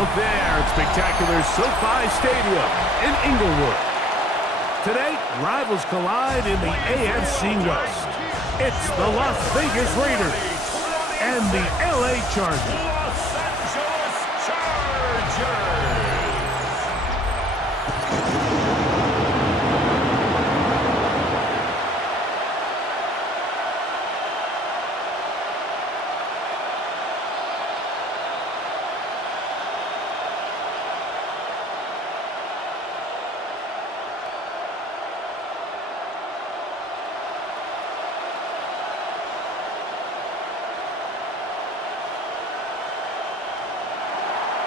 Look there at spectacular SoFi Stadium in Inglewood. Today, rivals collide in the AFC West. It's the Las Vegas Raiders and the LA Chargers.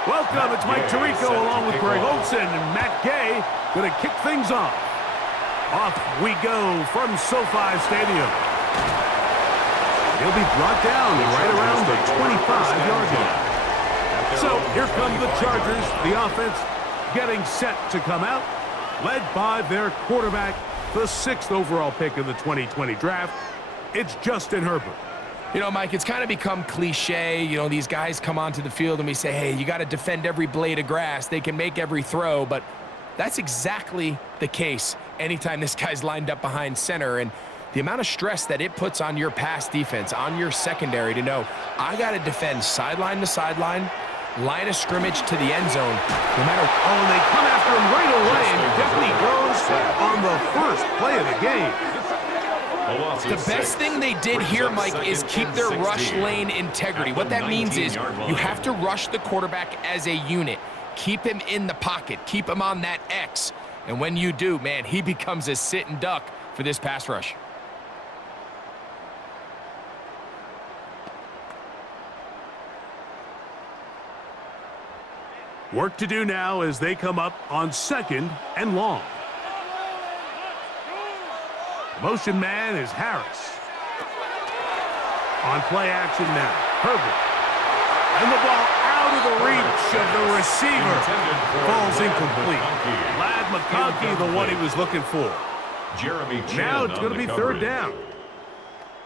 Welcome, it's Mike Tirico along with Greg Olson and Matt Gay going to kick things off. Off we go from SoFi Stadium. He'll be brought down right around the 25-yard line. So here come the Chargers, the offense getting set to come out, led by their quarterback, the 6th overall pick in the 2020 draft. It's Justin Herbert. You know, Mike, it's kind of become cliche. You know, these guys come onto the field and we say, hey, you got to defend every blade of grass. They can make every throw, but that's exactly the case anytime this guy's lined up behind center. And the amount of stress that it puts on your pass defense, on your secondary to know, I got to defend sideline to sideline, line of scrimmage to the end zone, no matter. Oh, and they come after him right away, and definitely goes on the first play of the game. The best thing they did here, Mike, is keep their rush lane integrity. What that means is you have to rush the quarterback as a unit. Keep him in the pocket. Keep him on that X. And when you do, man, he becomes a sitting duck for this pass rush. Work to do now as they come up on 2nd and long. Motion man is Harris. On play action now, Herbert. And the ball out of the reach of the receiver. Falls incomplete. Ladd McConkey, the one he was looking for. Now it's going to be 3rd down.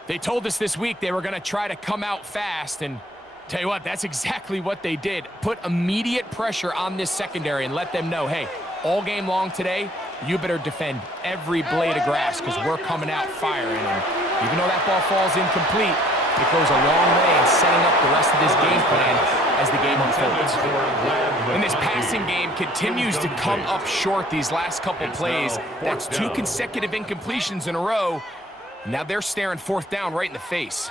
They told us this week they were going to try to come out fast, and tell you what, that's exactly what they did. Put immediate pressure on this secondary and let them know, hey, all game long today, you better defend every blade of grass because we're coming out firing. And even though that ball falls incomplete, it goes a long way in setting up the rest of this game plan as the game unfolds. And this passing game continues to come up short these last couple plays. That's 2 consecutive incompletions in a row. Now they're staring 4th down right in the face.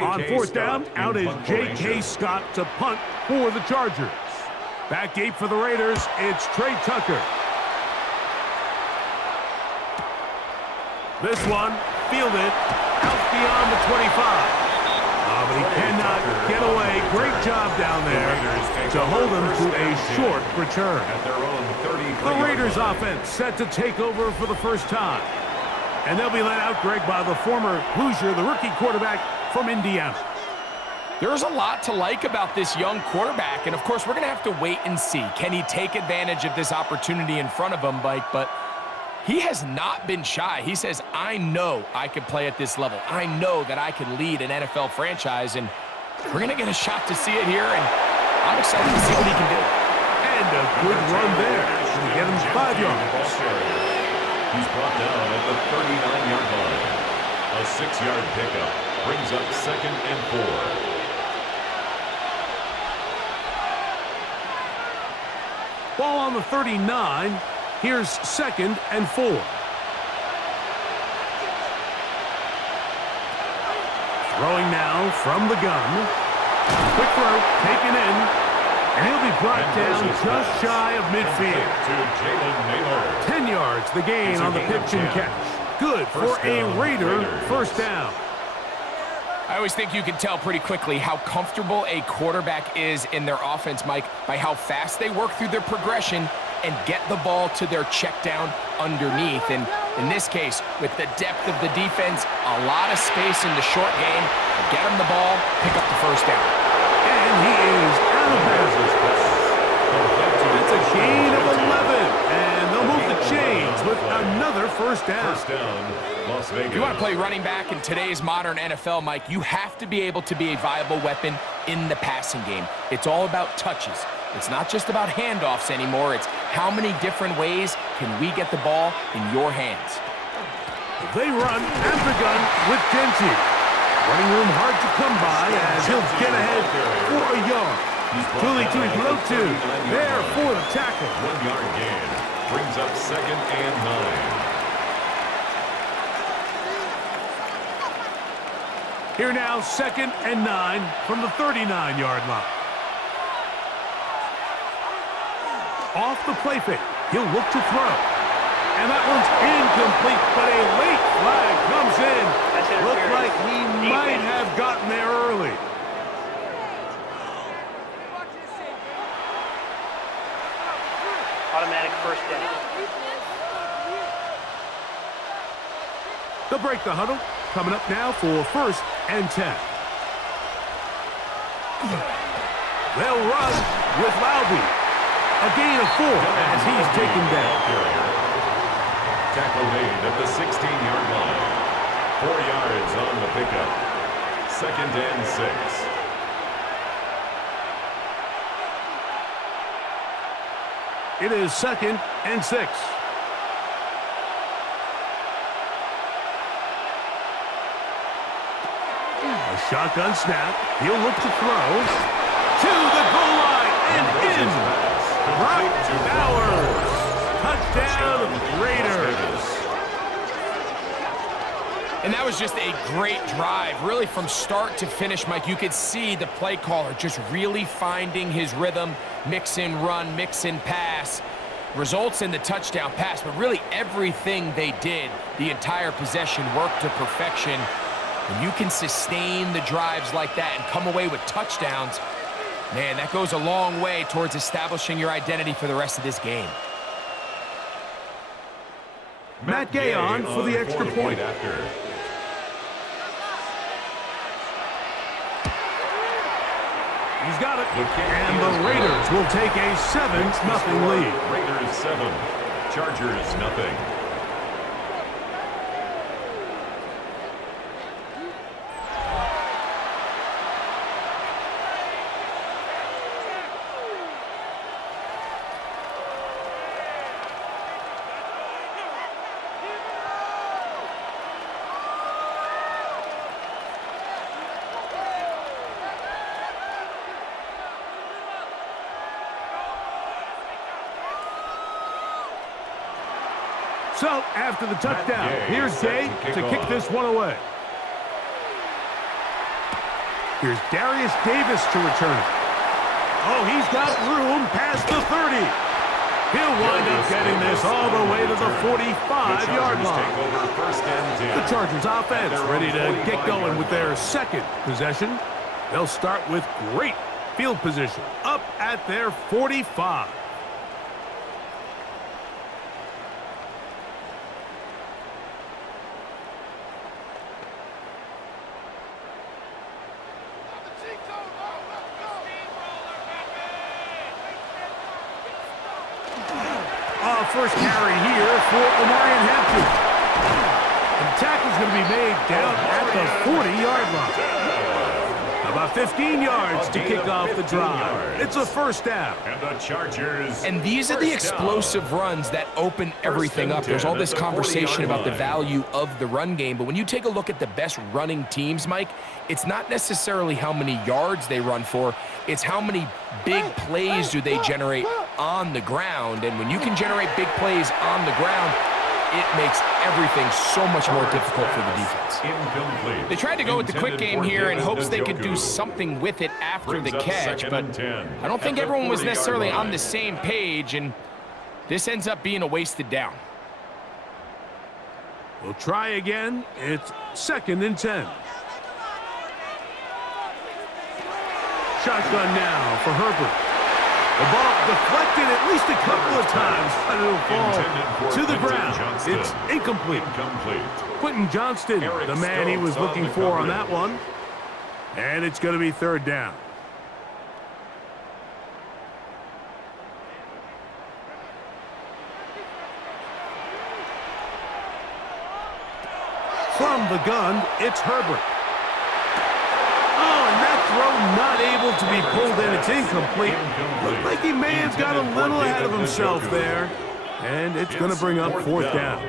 On 4th down, out is J.K. Scott to punt for the Chargers. Back deep for the Raiders, it's Trey Tucker. This one, fielded out beyond the 25. But he cannot get away. Great job down there to hold him to a short return. The Raiders offense set to take over for the first time. And they'll be led out, Greg, by the former Hoosier, the rookie quarterback from Indiana. There's a lot to like about this young quarterback, and of course we're going to have to wait and see. Can he take advantage of this opportunity in front of him, Mike? But he has not been shy. He says, I know I can play at this level. I know that I can lead an NFL franchise, and we're going to get a shot to see it here, and I'm excited to see what he can do. And a good run there to get him 5 yards. He's brought down at the 39-yard line. A 6-yard pickup brings up 2nd and 4. Ball on the 39. Here's 2nd and 4. Throwing now from the gun. Quick throw, taken in. And he'll be brought down just shy of midfield. 10 yards, the gain on the pitch and catch. Good for a Raider first down. I always think you can tell pretty quickly how comfortable a quarterback is in their offense, Mike, by how fast they work through their progression and get the ball to their check down underneath. And in this case, with the depth of the defense, a lot of space in the short game, get him the ball, pick up the first down. And he is out of bounds. That's a gain of 11, and they'll move the chains with with another first down. First down, Las Vegas. If you want to play running back in today's modern NFL, Mike, you have to be able to be a viable weapon in the passing game. It's all about touches. It's not just about handoffs anymore. It's how many different ways can we get the ball in your hands. They run and the gun with Genty. Running room hard to come by as he'll get ahead for a yard. Truly to throw to. There for the tackle. 1 yard gain. Brings up 2nd and 9. Here now, 2nd and 9 from the 39-yard line. Off the play fake. He'll look to throw. And that one's incomplete, but a late flag comes in. Looked like he might have gotten there early. Automatic first down. They'll break the huddle. Coming up now for 1st and 10. They'll run with Laube. A gain of 4 as he's taken down. Tackle made at the 16-yard line. 4 yards on the pickup. 2nd and 6. It is 2nd and 6. A shotgun snap. He'll look to throw. To the goal line and in. Brock Bowers. Touchdown, Raiders. And that was just a great drive, really from start to finish, Mike. You could see the play caller just really finding his rhythm, mix in run, mix in pass, results in the touchdown pass, but really everything they did, the entire possession worked to perfection. When you can sustain the drives like that and come away with touchdowns, man, that goes a long way towards establishing your identity for the rest of this game. Matt Gay on for the extra point. After. He's got it. And the Raiders will take a 7-0 lead. Raiders 7, Chargers nothing. So, after the touchdown, here's Gay to kick this one away. Here's Darius Davis to return it. Oh, he's got room past the 30. He'll wind up getting this all the way to the 45-yard line. The Chargers offense ready to get going with their second possession. They'll start with great field position up at their 45. First carry here for Omarion Hampton. And the tackle's going to be made down at the 40-yard line. About 15 yards to kick off the drive. It's a first down. And the Chargers. And these are the explosive runs that open everything up. There's all this conversation about the value of the run game, but when you take a look at the best running teams, Mike, it's not necessarily how many yards they run for, it's how many big plays do they generate on the ground. And when you can generate big plays on the ground, it makes everything so much more difficult for the defense. Incomplete. They tried to go with the quick game here in hopes they could do something with it after the catch, but I don't think everyone was necessarily on the same page, and this ends up being a wasted down. We'll try again. It's 2nd and 10. Shotgun now for Herbert. The ball deflected at least a couple of times, but it'll fall to the ground. It's incomplete. Quentin Johnston, the man he was looking for on that one. And it's going to be 3rd down. From the gun, it's Herbert. Oh, and that throw not able to be pulled in. It's incomplete. Looked like he may have got a little ahead of himself there. And it's going to bring up fourth down.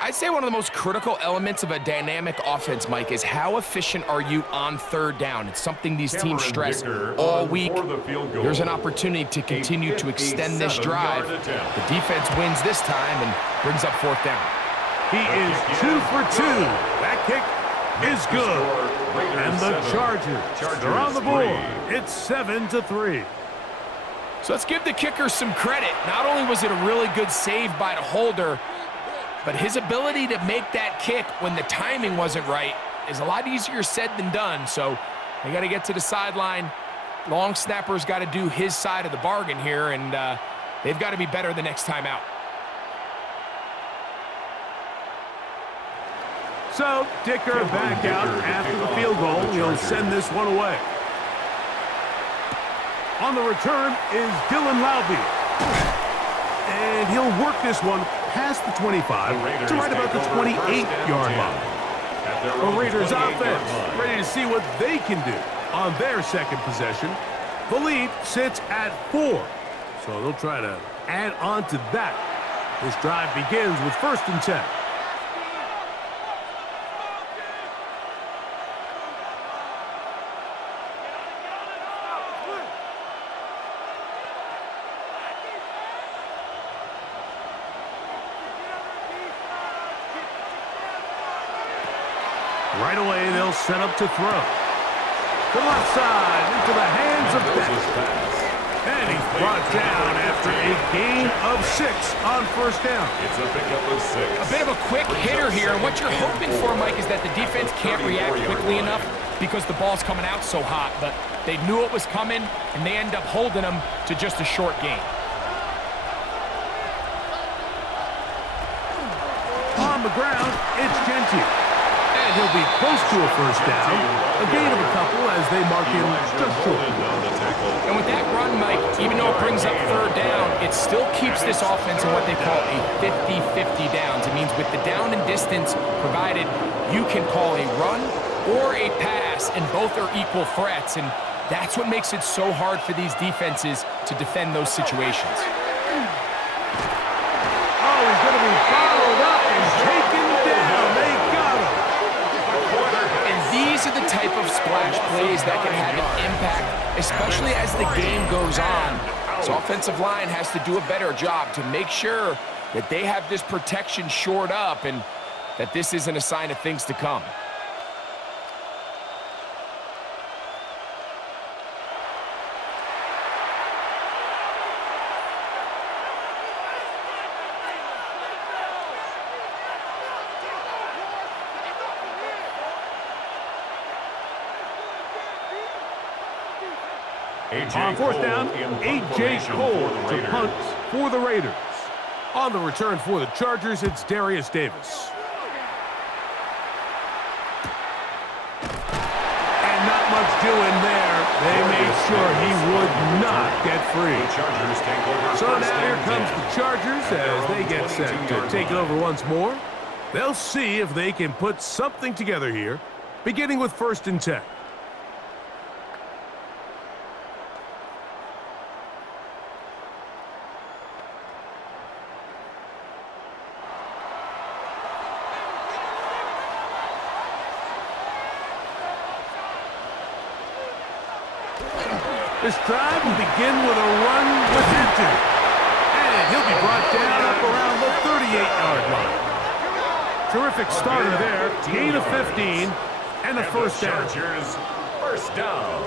I'd say one of the most critical elements of a dynamic offense, Mike, is how efficient are you on third down? It's something these teams stress all week. There's an opportunity to continue to extend this drive. The defense wins this time and brings up fourth down. He is 2 for 2. That kick is good. And the Chargers are on the board. It's 7-3. So let's give the kicker some credit. Not only was it a really good save by the holder, but his ability to make that kick when the timing wasn't right is a lot easier said than done. So they got to get to the sideline. Long snapper's got to do his side of the bargain here, and they've got to be better the next time out. So Dicker back out after the field goal. He'll send this one away. On the return is Dylan Laube. And he'll work this one past the 25 to right about the 28-yard line. The Raiders offense ready to see what they can do on their second possession. The lead sits at 4, so they'll try to add on to that. This drive begins with 1st and 10. Right away, they'll set up to throw. The left side into the hands of Beck. And he's brought down after a gain of 6 on 1st down. It's a pickup of 6. A bit of a quick hitter here, and what you're hoping for, Mike, is that the defense can't react quickly enough because the ball's coming out so hot. But they knew it was coming, and they end up holding them to just a short gain. On the ground, it's Gentile. And he'll be close to a 1st down. A gain of a couple as they mark him just short. And with that run, Mike, even though it brings up 3rd down, it still keeps this offense in what they call a 50-50 downs. It means with the down and distance provided, you can call a run or a pass, and both are equal threats. And that's what makes it so hard for these defenses to defend those situations. Oh, he's going to be followed up and taken down. They got him. And these are the type of splash plays that can have an impact, especially as the game goes on. This offensive line has to do a better job to make sure that they have this protection shored up and that this isn't a sign of things to come. On 4th down, A.J. Cole to punt for the Raiders. On the return for the Chargers, it's Darius Davis. And not much doing there. They made sure he would not get free. So now here comes the Chargers as they get set to take it over once more. They'll see if they can put something together here, beginning with 1st and 10. This drive will begin with a run with Hinton. And he'll be brought down up around the 38-yard line. Terrific starter there. Gain of 15 and a 1st down. First down.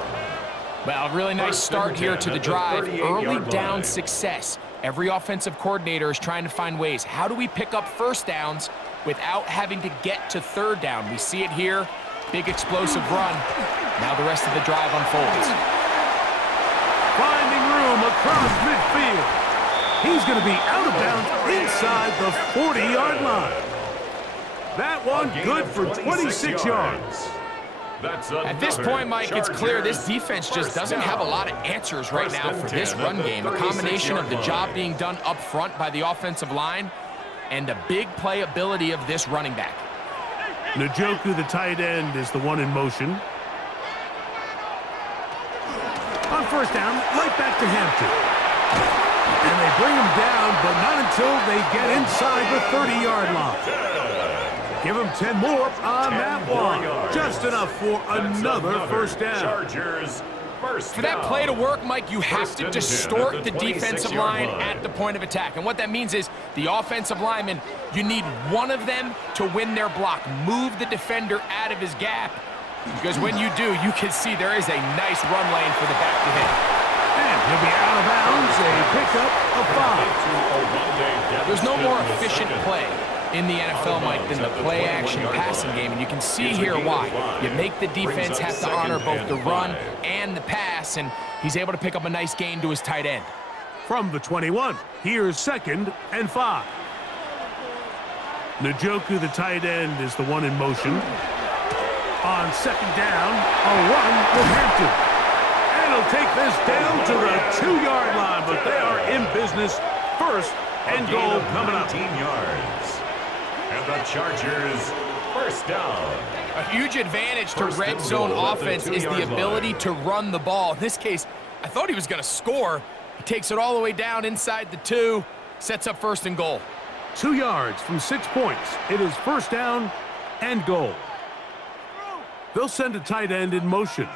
Well, really nice start here to the drive. Early down success. Every offensive coordinator is trying to find ways. How do we pick up 1st downs without having to get to 3rd down? We see it here. Big explosive run. Now the rest of the drive unfolds. Finding room across midfield. He's going to be out of bounds inside the 40-yard line. That one good for 26 yards. At this point, Mike, it's clear this defense just doesn't have a lot of answers right now for this run game. A combination of the job being done up front by the offensive line and the big playability of this running back. Njoku, the tight end, is the one in motion. On first down, right back to Hampton. And they bring him down, but not until they get inside the 30-yard line. Give him 10 more on that one. Just enough for another first down. Chargers. For that play to work, Mike, you have to distort the defensive line at the point of attack. And what that means is the offensive lineman, you need one of them to win their block. Move the defender out of his gap. Because when you do, you can see there is a nice run lane for the back to hit. And he'll be out of bounds, a pickup of 5. There's no more efficient play in the NFL, Mike, than the play-action passing game, and you can see here why. You make the defense have to honor both the run and the pass, and he's able to pick up a nice gain to his tight end. From the 21, here's 2nd and 5. Njoku, the tight end, is the one in motion. On 2nd down, a run with Hampton. And he'll take this down to the 2-yard line, but they are in business. 1st and goal coming up. 19 yards. And the Chargers, first down. A huge advantage to red zone offense is the ability to run the ball. In this case, I thought he was going to score. He takes it all the way down inside the 2, sets up 1st and goal. 2 yards from 6 points. It is 1st down and goal. They'll send a tight end in motion.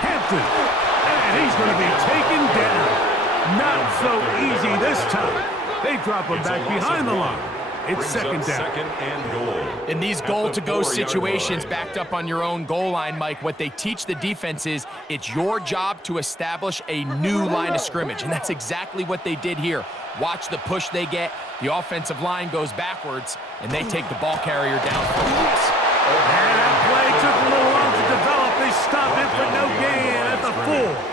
Hampton, and he's going to be taken down. Not so easy this time. They drop him back behind the line. It's 2nd down. 2nd and goal. In these goal-to-go situations backed up on your own goal line, Mike, what they teach the defense is it's your job to establish a new line of scrimmage, and that's exactly what they did here. Watch the push they get. The offensive line goes backwards, and they take the ball carrier down for a loss. And that play took a little long to develop. They stopped it for no gain at the 4.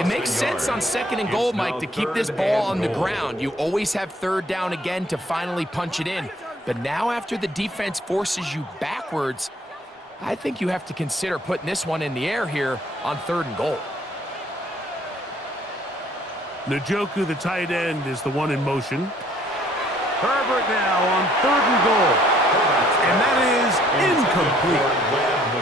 It makes sense on 2nd and goal, Mike, to keep this ball on the ground. You always have 3rd down again to finally punch it in. But now after the defense forces you backwards, I think you have to consider putting this one in the air here on 3rd and goal. Njoku, the tight end, is the one in motion. Herbert now on 3rd and goal. And that is incomplete.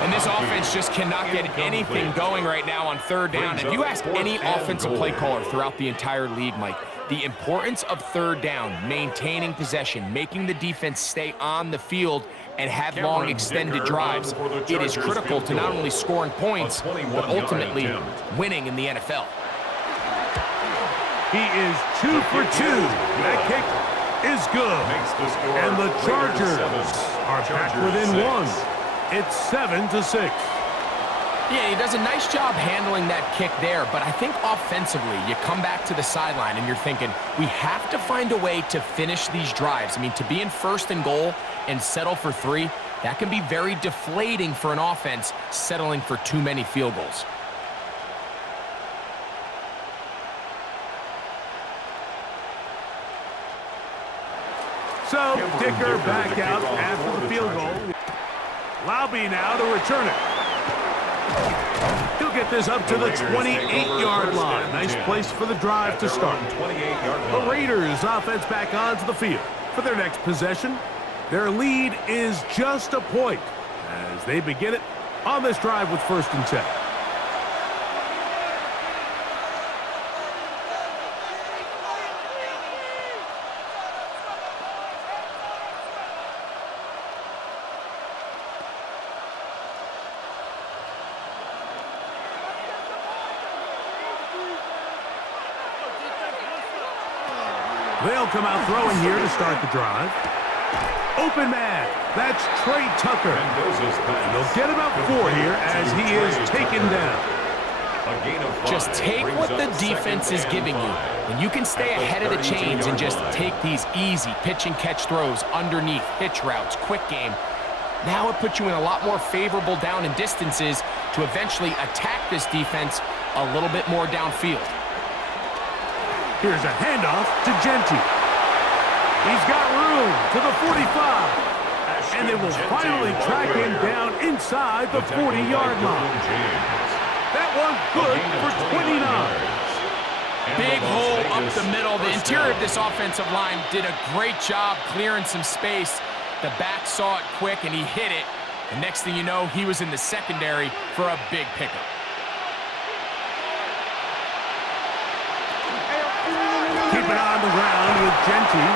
And this offense just cannot get anything going right now on 3rd down. If you ask any offensive play caller throughout the entire league, Mike, the importance of 3rd down, maintaining possession, making the defense stay on the field, and have long extended drives, it is critical to not only scoring points, but ultimately winning in the NFL. He is 2 for 2. That kick is good. And the Chargers are back within 1. It's 7-6. Yeah, he does a nice job handling that kick there, but I think offensively, you come back to the sideline and you're thinking, we have to find a way to finish these drives. I mean, to be in 1st and goal and settle for 3, that can be very deflating for an offense settling for too many field goals. So, Dicker back out after the field goal. Laube now to return it. He'll get this up to the 28-yard line. Nice place for the drive to start. The Raiders offense back onto the field for their next possession. Their lead is just a point as they begin it on this drive with 1st and 10. They'll come out throwing here to start the drive. Open man. That's Trey Tucker. And they'll get about 4 here as he is taken down. Just take what the defense is giving you. And you can stay ahead of the chains and just take these easy pitch and catch throws underneath, hitch routes, quick game. Now it puts you in a lot more favorable down and distances to eventually attack this defense a little bit more downfield. Here's a handoff to Genty. He's got room to the 45. And they will finally track him down inside the 40-yard line. That one good for 29. Big hole up the middle. The First interior down. of this offensive line did a great job clearing some space. The back saw it quick, and he hit it. And next thing you know, he was in the secondary for a big pickup. Keep it on the ground with Genty,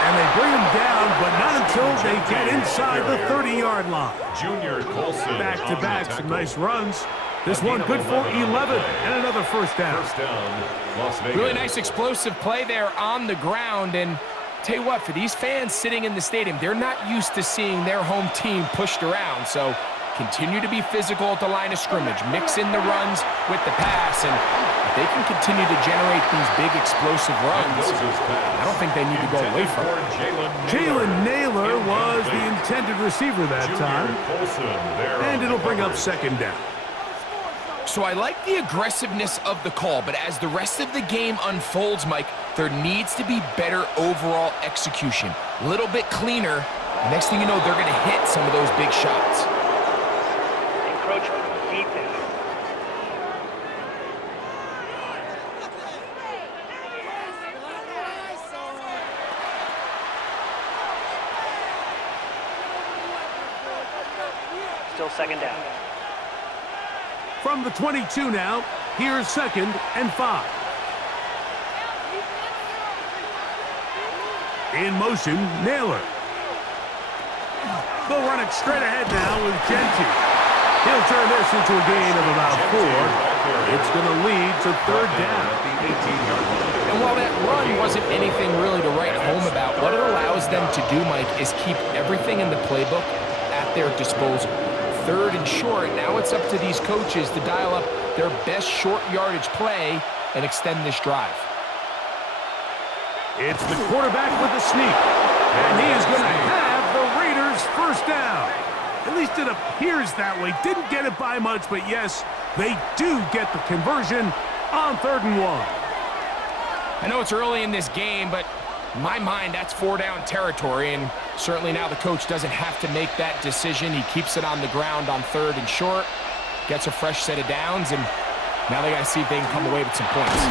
and they bring him down, but not until they get inside the 30-yard line. Junior Colson. Back-to-back, some nice runs. This one good for 11 and another first down. First down, Las Vegas. Really nice explosive play there on the ground. And tell you what, for these fans sitting in the stadium, they're not used to seeing their home team pushed around. So continue to be physical at the line of scrimmage. Mix in the runs with the pass. And if they can continue to generate these big explosive runs, I don't think they need to go away from it. Jalen Naylor was the intended receiver that time. And it'll bring up second down. So I like the aggressiveness of the call, but as the rest of the game unfolds, Mike, there needs to be better overall execution. A little bit cleaner. Next thing you know, they're going to hit some of those big shots. Encroachment defense. Still second down. From the 22 now, here's 2nd and 5. In motion, Naylor. They'll run it straight ahead now with Genty. He'll turn this into a gain of about 4. It's going to lead to 3rd down. And while that run wasn't anything really to write home about, what it allows them to do, Mike, is keep everything in the playbook at their disposal. 3rd and short, now it's up to these coaches to dial up their best short yardage play and extend this drive. It's the quarterback with the sneak. And he is going to have the Raiders first down. At least it appears that way. Didn't get it by much, but yes, they do get the conversion on 3rd and 1. I know it's early in this game, but in my mind, that's 4-down territory, and certainly now the coach doesn't have to make that decision. He keeps it on the ground on 3rd and short, gets a fresh set of downs, and now they got to see if they can come away with some points.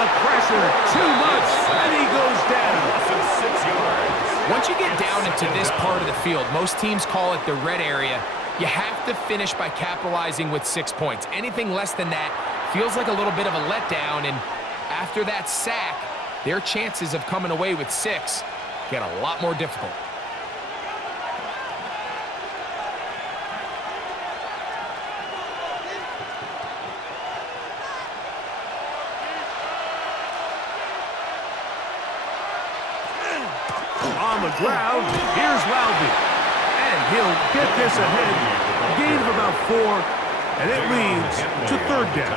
The pressure, too much, and he goes down. 6 yards. Once you get down into this part of the field, most teams call it the red area, you have to finish by capitalizing with 6 points. Anything less than that feels like a little bit of a letdown, and after that sack, their chances of coming away with 6 get a lot more difficult. On the ground, here's Loudby. And he'll get this ahead. Gain of about 4, and it leads to 3rd down.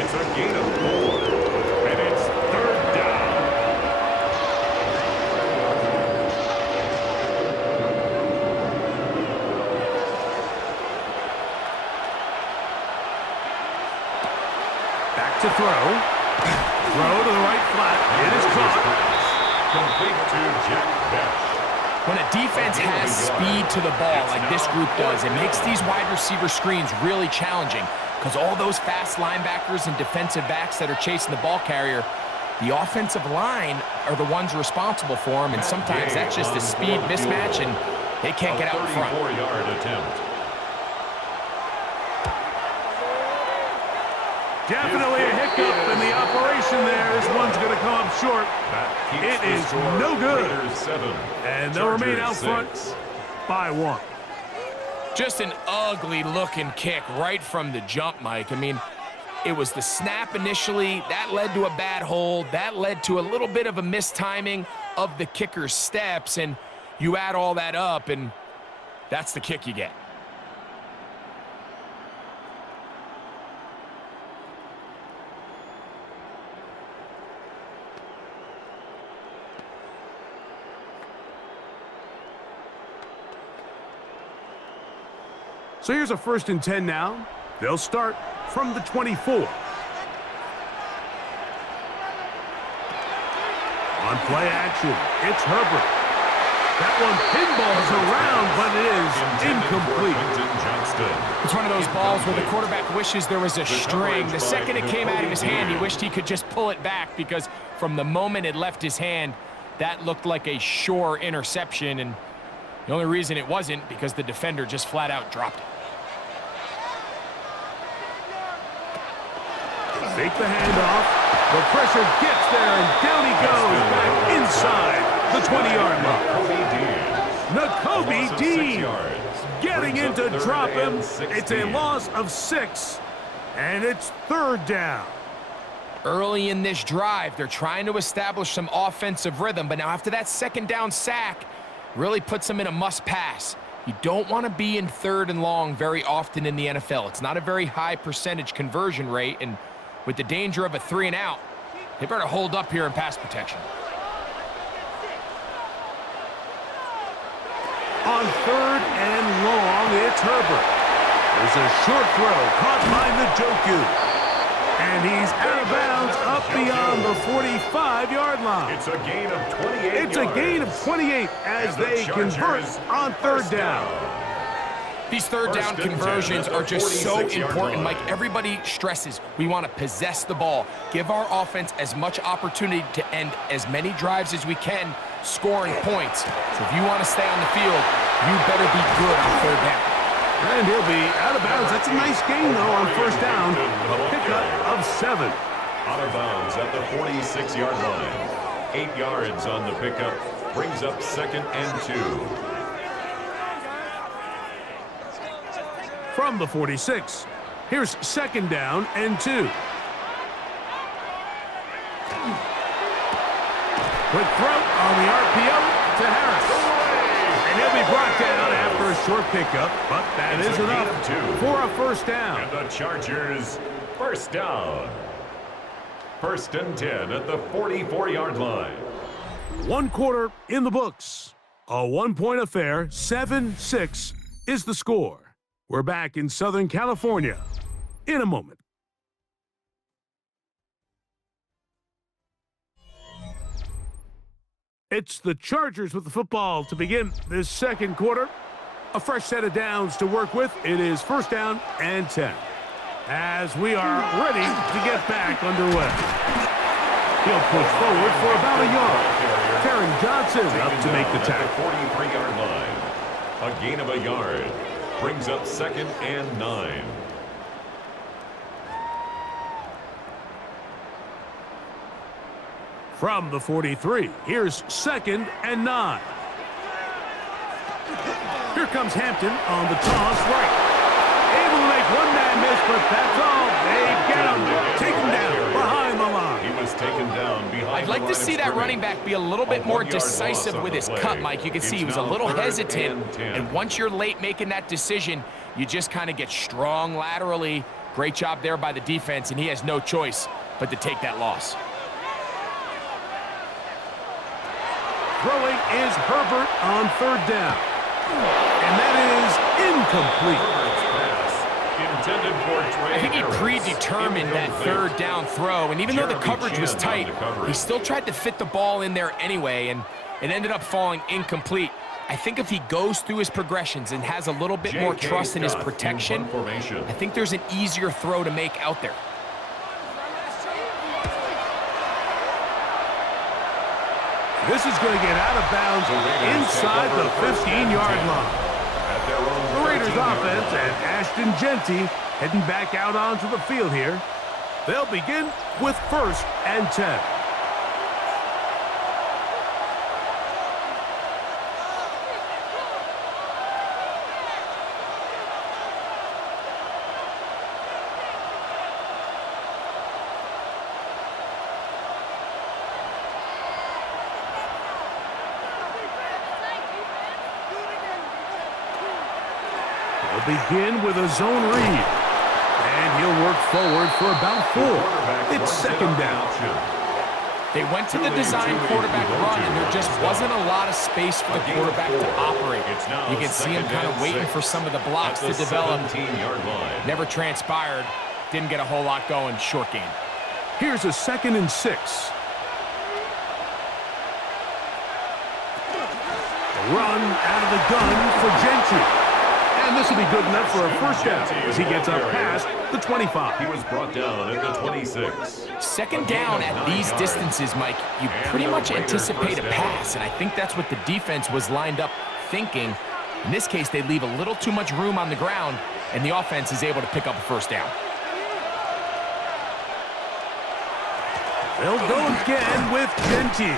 It's a gain of 4, and it's 3rd down. Back to throw. Throw to the right flat. It is caught. Complete to Jack Bech. When a defense has speed to the ball like this group does, it makes these wide receiver screens really challenging because all those fast linebackers and defensive backs that are chasing the ball carrier, the offensive line are the ones responsible for them, and sometimes that's just a speed mismatch, and they can't get out in front. 34-yard attempt. Definitely a hiccup in the operation there. This one's going to come up short. It is no good. And they'll remain out front by 1. Just an ugly-looking kick right from the jump, Mike. I mean, it was the snap initially. That led to a bad hold. That led to a little bit of a mistiming of the kicker's steps. And you add all that up, and that's the kick you get. So here's a 1st and 10 now. They'll start from the 24. On play action, it's Herbert. That one pinballs around, but it is incomplete. It's It's one of those balls where the quarterback wishes there was a string. The second it came out of his hand, he wished he could just pull it back, because from the moment it left his hand, that looked like a sure interception, and the only reason it wasn't because the defender just flat out dropped it. Fake the handoff. The pressure gets there, and down he goes back inside the 20-yard line. Nakobe Dean getting in to drop him. It's a loss of 6, and it's 3rd down. Early in this drive, they're trying to establish some offensive rhythm, but now after that 2nd down sack, really puts them in a must-pass. You don't want to be in 3rd and long very often in the NFL. It's not a very high percentage conversion rate, and with the danger of a 3-and-out, they better hold up here in pass protection. On 3rd and long, it's Herbert. There's a short throw caught by Njoku. And he's out of bounds up beyond the 45-yard line. It's a gain of 28 It's a gain of 28 as they convert on 3rd down. These 3rd down conversions are just so important, Mike. Everybody stresses we want to possess the ball, give our offense as much opportunity to end as many drives as we can, scoring points. So if you want to stay on the field, you better be good on 3rd down. And he'll be out of bounds. That's a nice gain, though, on 1st down. A pickup of 7. Out of bounds at the 46-yard line. 8 yards on the pickup. Brings up 2nd and 2. From the 46, here's 2nd down and 2. Quick throw on the RPO to Harris. And he'll be brought down after a short pickup, but that is enough for a 1st down. And the Chargers, 1st down. 1st and 10 at the 44-yard line. 1 quarter in the books. A 1-point affair, 7-6 is the score. We're back in Southern California in a moment. It's the Chargers with the football to begin this 2nd quarter. A fresh set of downs to work with. It is 1st down and 10. As we are ready to get back underway. He'll push forward for about a yard. Taron Johnson up to make the tackle. 43-yard line. A gain of a yard. Brings up 2nd and 9. From the 43, here's 2nd and 9. Here comes Hampton on the toss right. Able to make one man miss, but that's all. They get him. Take him down behind the line. He was taken down behind the line. I'd like to see that running back be a little bit more decisive with his cut, Mike. You can see he was a little hesitant, and once you're late making that decision, you just kind of get strong laterally. Great job there by the defense, and he has no choice but to take that loss. Throwing is Herbert on 3rd down. And that is incomplete. I think he predetermined that 3rd down throw, and even though the coverage was tight, he still tried to fit the ball in there anyway, and it ended up falling incomplete. I think if he goes through his progressions and has a little bit more trust in his protection, I think there's an easier throw to make out there. This is going to get out of bounds inside the 15-yard line. The Raiders offense and Ashton Genty heading back out onto the field here. They'll begin with 1st and 10. They'll begin with a zone read. And he'll work forward for about 4. It's 2nd down. They went to the design quarterback run, and there just wasn't a lot of space for the quarterback to operate. You can see him kind of waiting for some of the blocks to develop. Never transpired. Didn't get a whole lot going. Short game. Here's a 2nd and 6. Run out of the gun for Gentry. And this will be good enough for a first down as he gets up past the 25. He was brought down at the 26. Second down at these distances, Mike, you pretty much anticipate a pass, and I think that's what the defense was lined up thinking. In this case, they leave a little too much room on the ground, and the offense is able to pick up a first down. They'll go again with Genty.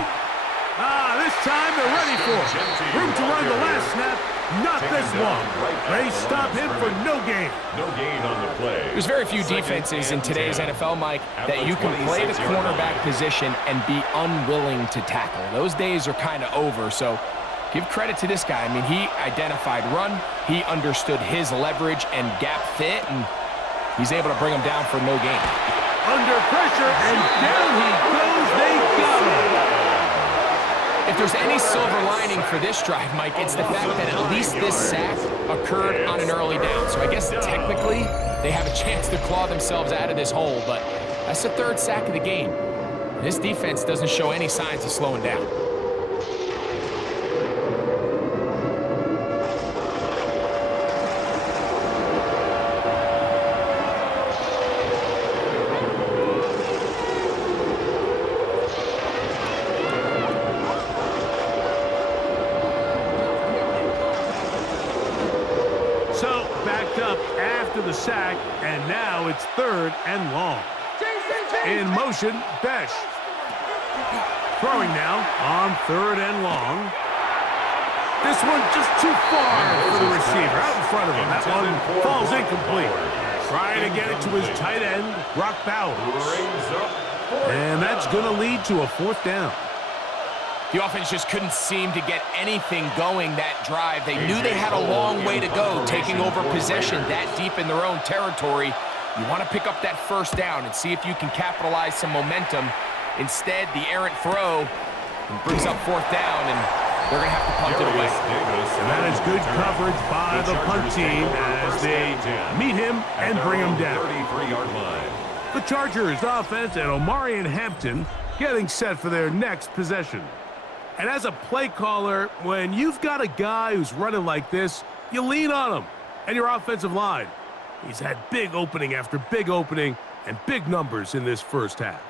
This time they're ready for it. Room to run the last snap, not this one. They stop him for no gain. No gain on the play. There's very few defenses in today's NFL, Mike, that you can play the cornerback position and be unwilling to tackle. Those days are kind of over, so give credit to this guy. I mean, he identified run, he understood his leverage and gap fit, and he's able to bring him down for no gain. Under pressure, and down he goes. They got him. If there's any silver lining for this drive, Mike, it's the fact that at least this sack occurred on an early down. So I guess technically they have a chance to claw themselves out of this hole, but that's the third sack of the game. This defense doesn't show any signs of slowing down. The sack, and now it's 3rd and long. In motion, Besh. Throwing now on 3rd and long. This one just too far for the receiver, out in front of him. That one falls incomplete. Trying to get it to his tight end, Brock Bowers. And that's going to lead to a 4th down. The offense just couldn't seem to get anything going that drive. They knew they had a long way to go, taking over possession that deep in their own territory. You want to pick up that first down and see if you can capitalize some momentum. Instead, the errant throw brings up 4th down, and they're going to have to punt it away. And that is good coverage by the punt team as they meet him and bring him down. 33-yard line. The Chargers offense and Omarion Hampton getting set for their next possession. And as a play caller, when you've got a guy who's running like this, you lean on him. And your offensive line, he's had big opening after big opening and big numbers in this first half.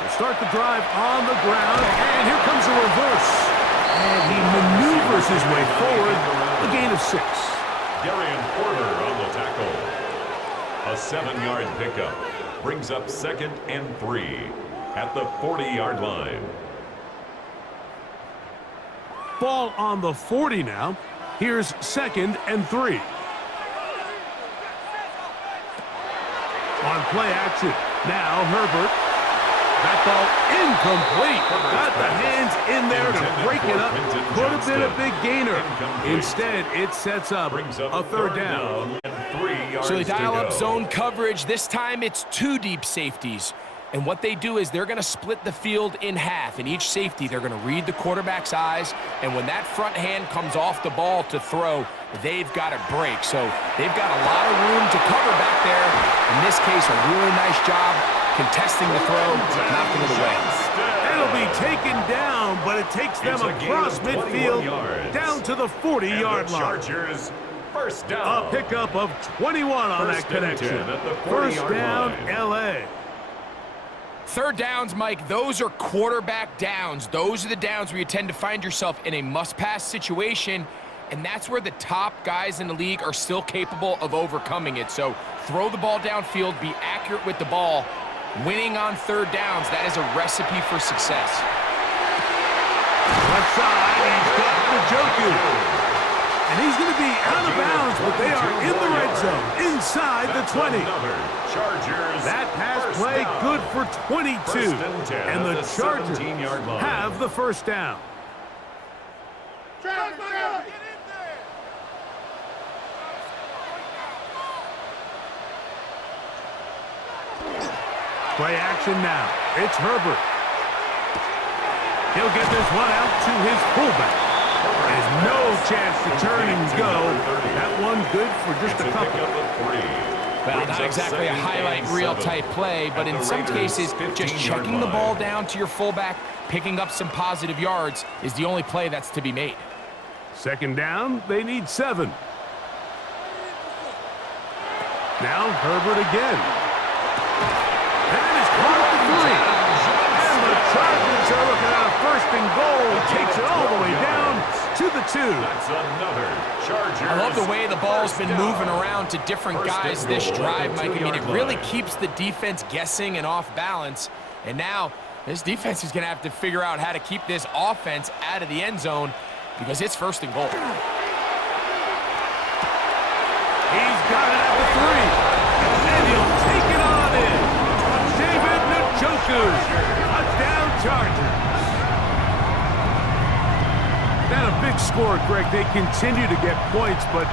They'll start the drive on the ground, and here comes a reverse. And he maneuvers his way forward, a gain of 6. Darian Porter on the tackle. A 7-yard pickup brings up 2nd and 3 at the 40-yard line. Ball on the 40 now. Here's 2nd and 3. On play action. Now Herbert. That ball incomplete. Got the hands in there to break it up. Could have been a big gainer. Instead, it sets up a 3rd down. So they dial up zone coverage. This time it's 2 deep safeties. And what they do is they're going to split the field in half. In each safety, they're going to read the quarterback's eyes. And when that front hand comes off the ball to throw, they've got to break. So they've got a lot of room to cover back there. In this case, a really nice job contesting the throw, knocking it away. It'll be taken down, but it takes them across midfield down to the 40-yard line. Chargers, first down. A pickup of 21 on that connection. First down, L.A. 3rd downs, Mike, those are quarterback downs. Those are the downs where you tend to find yourself in a must-pass situation, and that's where the top guys in the league are still capable of overcoming it. So throw the ball downfield, be accurate with the ball. Winning on 3rd downs, that is a recipe for success. Left side, he's got Njoku. And he's going to be out of bounds, but they are in the red zone, inside the 20. That pass play good for 22. And the Chargers have the first down. Play action now. It's Herbert. He'll get this one out to his fullback. There's no chance to turn and go. That one good for just a couple. Well, not exactly a highlight reel type play, but in some cases, just checking the ball down to your fullback, picking up some positive yards is the only play that's to be made. Second down, they need 7. Now Herbert again. That is caught at the 3. And the Chargers are looking at a 1st and goal. Takes it all the way down to the 2. That's another Chargers. I love the way the ball's been moving around to different guys this drive, Mike. I mean, it really keeps the defense guessing and off balance. And now this defense is going to have to figure out how to keep this offense out of the end zone because it's 1st and goal. He's got it at the 3. And he'll take it on in. David Njoku. Touchdown Chargers. Not a big score, Greg. They continue to get points, but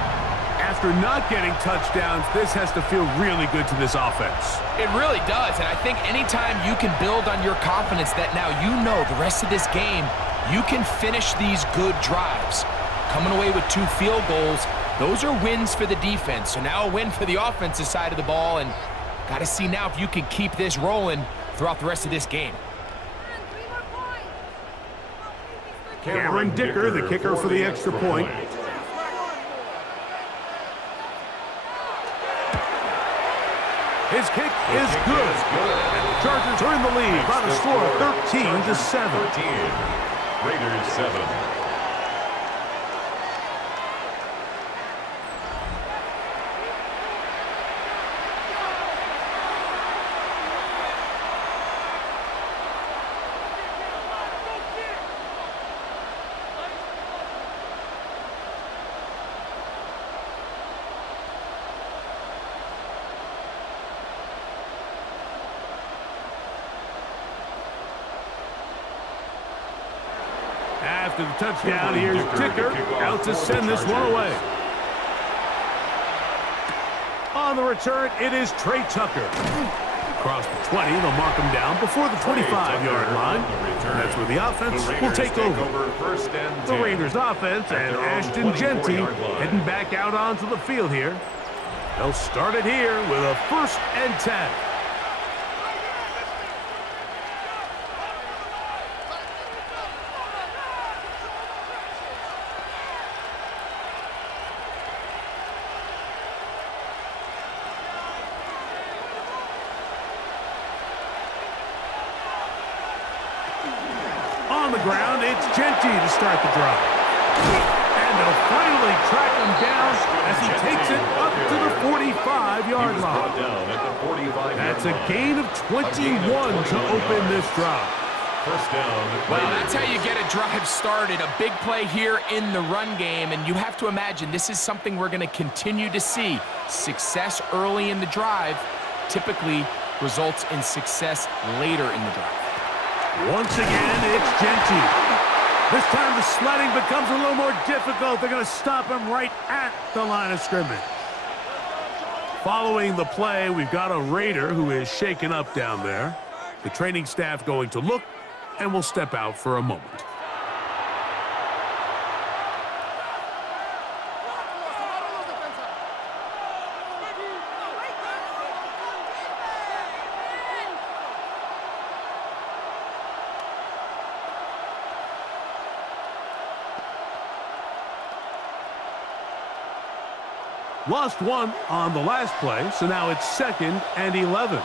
after not getting touchdowns, this has to feel really good to this offense. It really does, and I think anytime you can build on your confidence that now you know the rest of this game, you can finish these good drives. Coming away with 2 field goals, those are wins for the defense. So now a win for the offensive side of the ball, and got to see now if you can keep this rolling throughout the rest of this game. Cameron Dicker, the kicker for the extra point. His kick is good. And the Chargers are in the lead by the score of 13-7. Raiders 7. After the touchdown, here's Dicker out to send this one away. On the return, it is Trey Tucker. Across the 20, they'll mark him down before the 25-yard line. That's where the offense will take over. The Raiders offense and Ashton Genty heading back out onto the field here. They'll start it here with a 1st and 10. On the ground, it's Genty to start the drive. And they'll finally track him down as he takes it up to the 45-yard line. That's a gain of 21 to open this drive. First down. Well, that's how you get a drive started. A big play here in the run game, and you have to imagine this is something we're going to continue to see. Success early in the drive typically results in success later in the drive. Once again, it's Genty. This time the sledding becomes a little more difficult. They're going to stop him right at the line of scrimmage. Following the play, we've got a Raider who is shaken up down there. The training staff going to look and will step out for a moment. Lost one on the last play, so now it's 2nd and 11.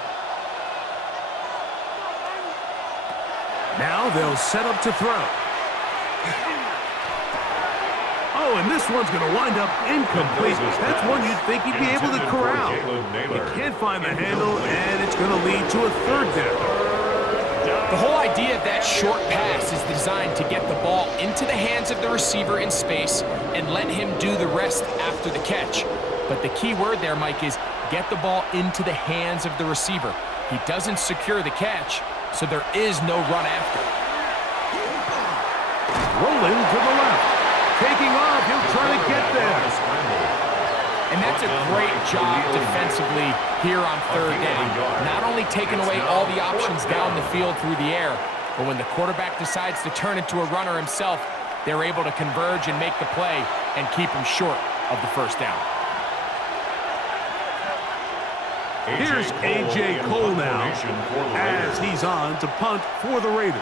Now they'll set up to throw. Oh, and this one's going to wind up incomplete. That's one you'd think he'd be able to corral. He can't find the handle, and it's going to lead to a 3rd down. The whole idea of that short pass is designed to get the ball into the hands of the receiver in space and let him do the rest after the catch. But the key word there, Mike, is get the ball into the hands of the receiver. He doesn't secure the catch, so there is no run after. Rolling to the left. Taking off, he'll try to get there. And that's a great job defensively here on 3rd down. Not only taking away all the options down the field through the air, but when the quarterback decides to turn into a runner himself, they're able to converge and make the play and keep them short of the first down. Here's A.J. Cole now as he's on to punt for the Raiders.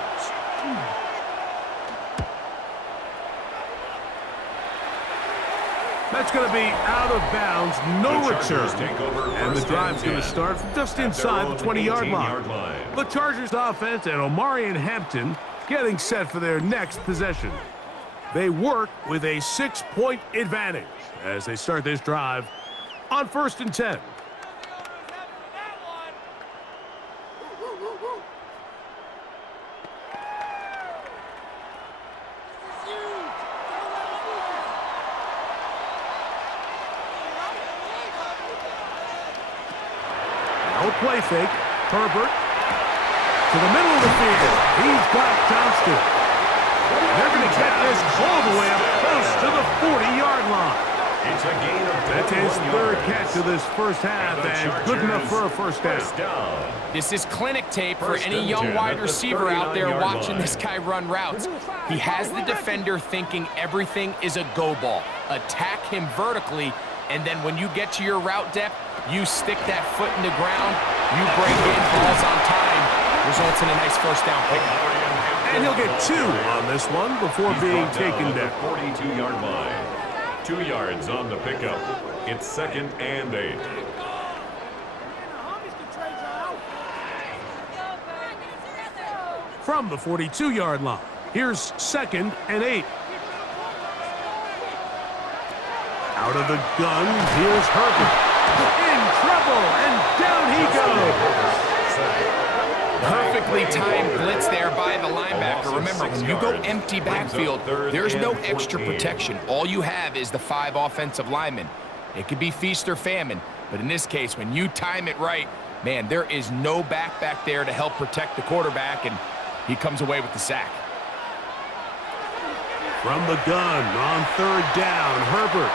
That's going to be out of bounds, no return. And the drive's going to start just inside the 20-yard line. The Chargers offense and Omarion Hampton getting set for their next possession. They work with a 6-point advantage as they start this drive on 1st and 10. Play fake. Herbert to the middle of the field. He's got Johnston. They're going to get this all the way up close to the 40-yard line. It's a gain of That's his third catch of this first half, and good enough for a first down. This is clinic tape for any young wide receiver out there watching this guy run routes. He has the defender thinking everything is a go ball. Attack him vertically, and then when you get to your route depth, you stick that foot in the ground, you break in, balls on time, results in a nice first down pickup. And he'll get 2 on this one before being taken down. 42-yard line. 2 yards on the pickup. It's 2nd and 8. From the 42-yard line, here's 2nd and 8. Out of the gun, here's Herbert. In trouble, and down he goes. Perfectly timed blitz there by the linebacker. Remember, when you go empty backfield, there's no extra protection. All you have is the 5 offensive linemen. It could be feast or famine, but in this case, when you time it right, man, there is no back there to help protect the quarterback, and he comes away with the sack. From the gun on 3rd down, Herbert.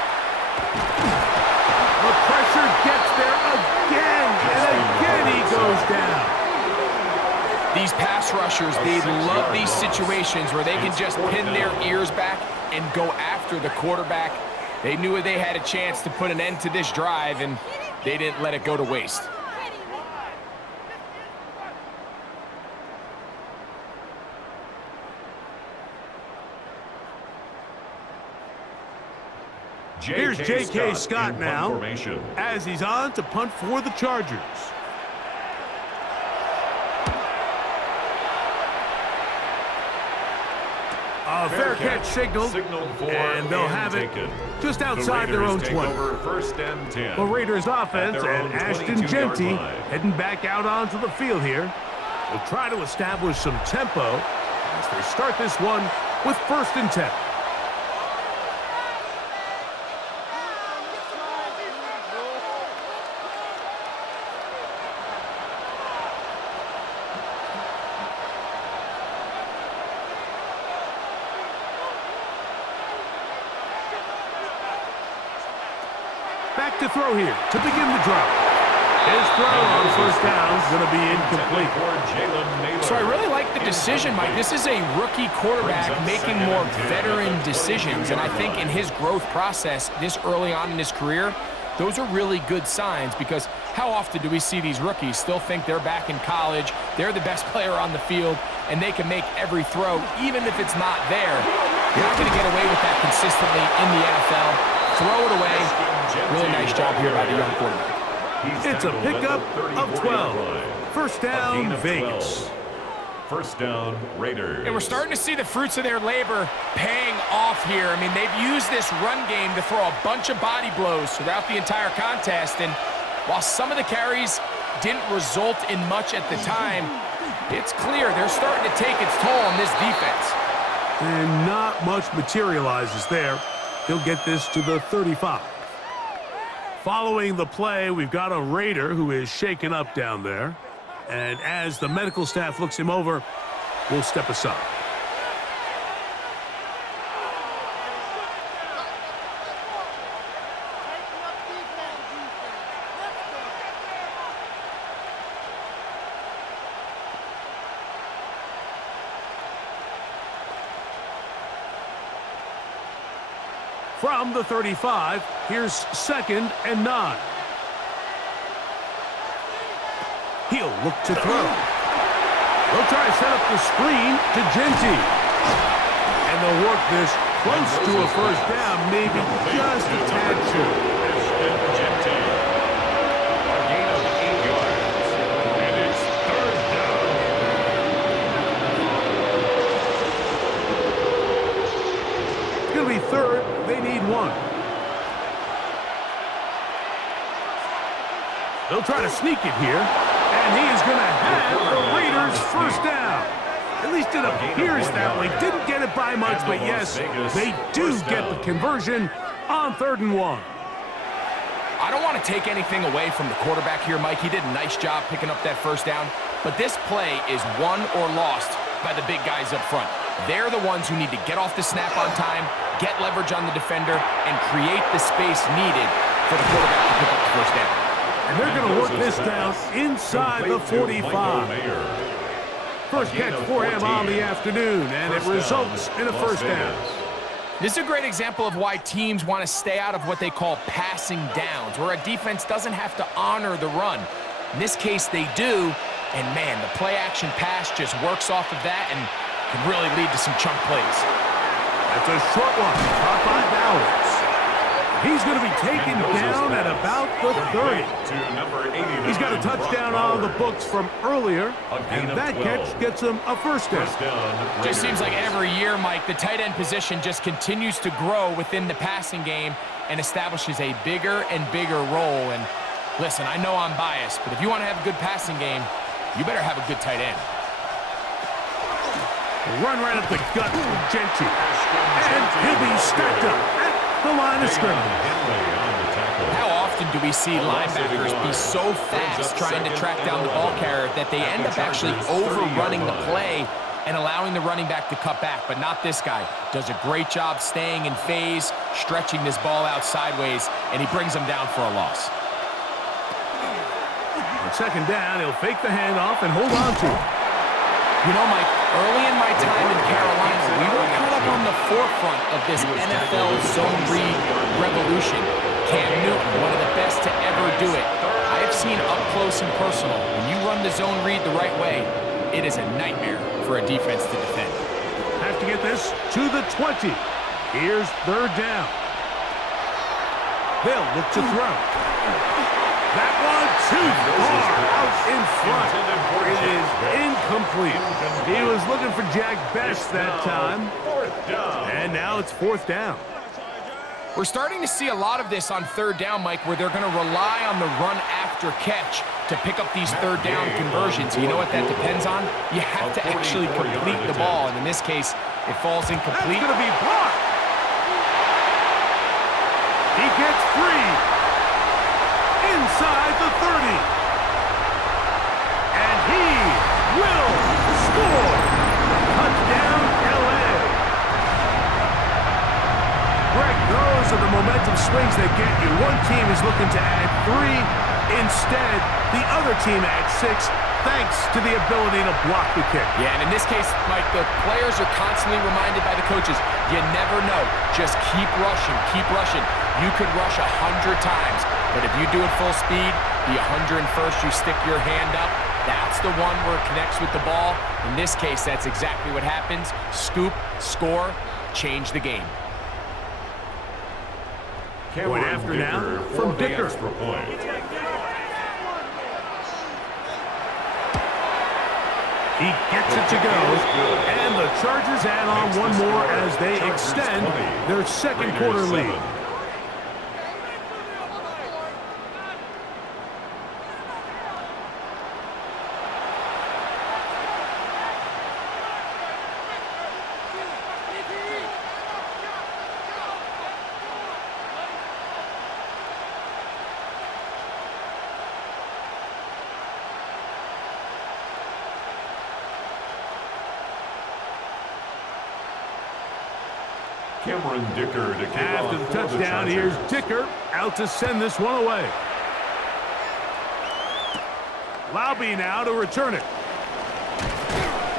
The pressure gets there again, and again he goes down. These pass rushers, they love these situations where they can just pin their ears back and go after the quarterback. They knew they had a chance to put an end to this drive, and they didn't let it go to waste. Here's J.K. Scott now as he's on to punt for the Chargers. A fair catch signaled, and they'll have it just outside their own 20. 1st and 10. The Raiders offense and Ashton Genty heading back out onto the field here. They'll try to establish some tempo as they start this one with 1st and 10. Back to throw here to begin the drive. His throw on 1st down is going to be incomplete. So I really like the decision, Mike. This is a rookie quarterback making more veteran decisions, and I think in his growth process this early on in his career, those are really good signs, because how often do we see these rookies still think they're back in college, they're the best player on the field, and they can make every throw, even if it's not there. You're not going to get away with that consistently in the NFL. Throw it away. Really nice job here by the young quarterback. It's a pickup of 12. 1st down, Vegas. 1st down, Raiders. And we're starting to see the fruits of their labor paying off here. I mean, they've used this run game to throw a bunch of body blows throughout the entire contest. And while some of the carries didn't result in much at the time, it's clear they're starting to take its toll on this defense. And not much materializes there. He'll get this to the 35. Following the play, we've got a Raider who is shaken up down there. And as the medical staff looks him over, we'll step aside. From the 35, here's 2nd and 9. He'll look to throw. They'll try to set up the screen to Genty. And they'll work this close to a first down, maybe just a tad short. Genty. A gain of 8 yards. And it's 3rd down. It's going to be 3rd. They need 1. They'll try to sneak it here. And he is going to have the Raiders first down. At least it appears that way. Didn't get it by much, but yes, they do get the conversion on 3rd and 1. I don't want to take anything away from the quarterback here, Mike. He did a nice job picking up that first down. But this play is won or lost by the big guys up front. They're the ones who need to get off the snap on time, get leverage on the defender, and create the space needed for the quarterback to pick up the first down. And they're going to work this down inside the 45. First catch for him on the afternoon, and it results in a first down. This is a great example of why teams want to stay out of what they call passing downs, where a defense doesn't have to honor the run. In this case, they do, and man, the play-action pass just works off of that and can really lead to some chunk plays. That's a short one, caught by Bowers. He's going to be taken down at about the 30. He's got a touchdown on the books from earlier, and that catch gets him a first down. Just seems like every year, Mike, the tight end position just continues to grow within the passing game and establishes a bigger and bigger role. And listen, I know I'm biased, but if you want to have a good passing game, you better have a good tight end. Run right up the gut from Genty. And he'll be stacked up at the line of scrimmage. How often do we see linebackers be so fast trying to track down the ball carrier that they end up actually overrunning the play and allowing the running back to cut back? But not this guy. Does a great job staying in phase, stretching this ball out sideways, and he brings him down for a loss. On 2nd down, he'll fake the handoff and hold on to it. You know, Mike, early in my time in Carolina, we were kind of on the forefront of this NFL zone read revolution. Cam Newton, one of the best to ever do it. I have seen up close and personal, when you run the zone read the right way, it is a nightmare for a defense to defend. Have to get this to the 20. Here's 3rd down. They'll look to throw. That one too far out in front. It is incomplete. He was looking for Jack Best that time. And now it's 4th down. We're starting to see a lot of this on 3rd down, Mike, where they're going to rely on the run after catch to pick up these 3rd down conversions. You know what that depends on? You have to actually complete the ball. And in this case, it falls incomplete. That's going to be blocked. He gets 3. Inside the 30. And he will score. Touchdown, LA. Greg, those are the momentum swings that get you. One team is looking to add 3. Instead, the other team adds 6, thanks to the ability to block the kick. Yeah, and in this case, Mike, the players are constantly reminded by the coaches, you never know. Just keep rushing, keep rushing. You could rush 100 times, but if you do it full speed, the 101st, you stick your hand up. That's the one where it connects with the ball. In this case, that's exactly what happens. Scoop, score, change the game. Point after now from Dicker. He gets it to go, and the Chargers add on one more as they extend their 2nd quarter lead. Cameron Dicker to kick After the off touchdown, here's Dicker out to send this one away. Laube now to return it.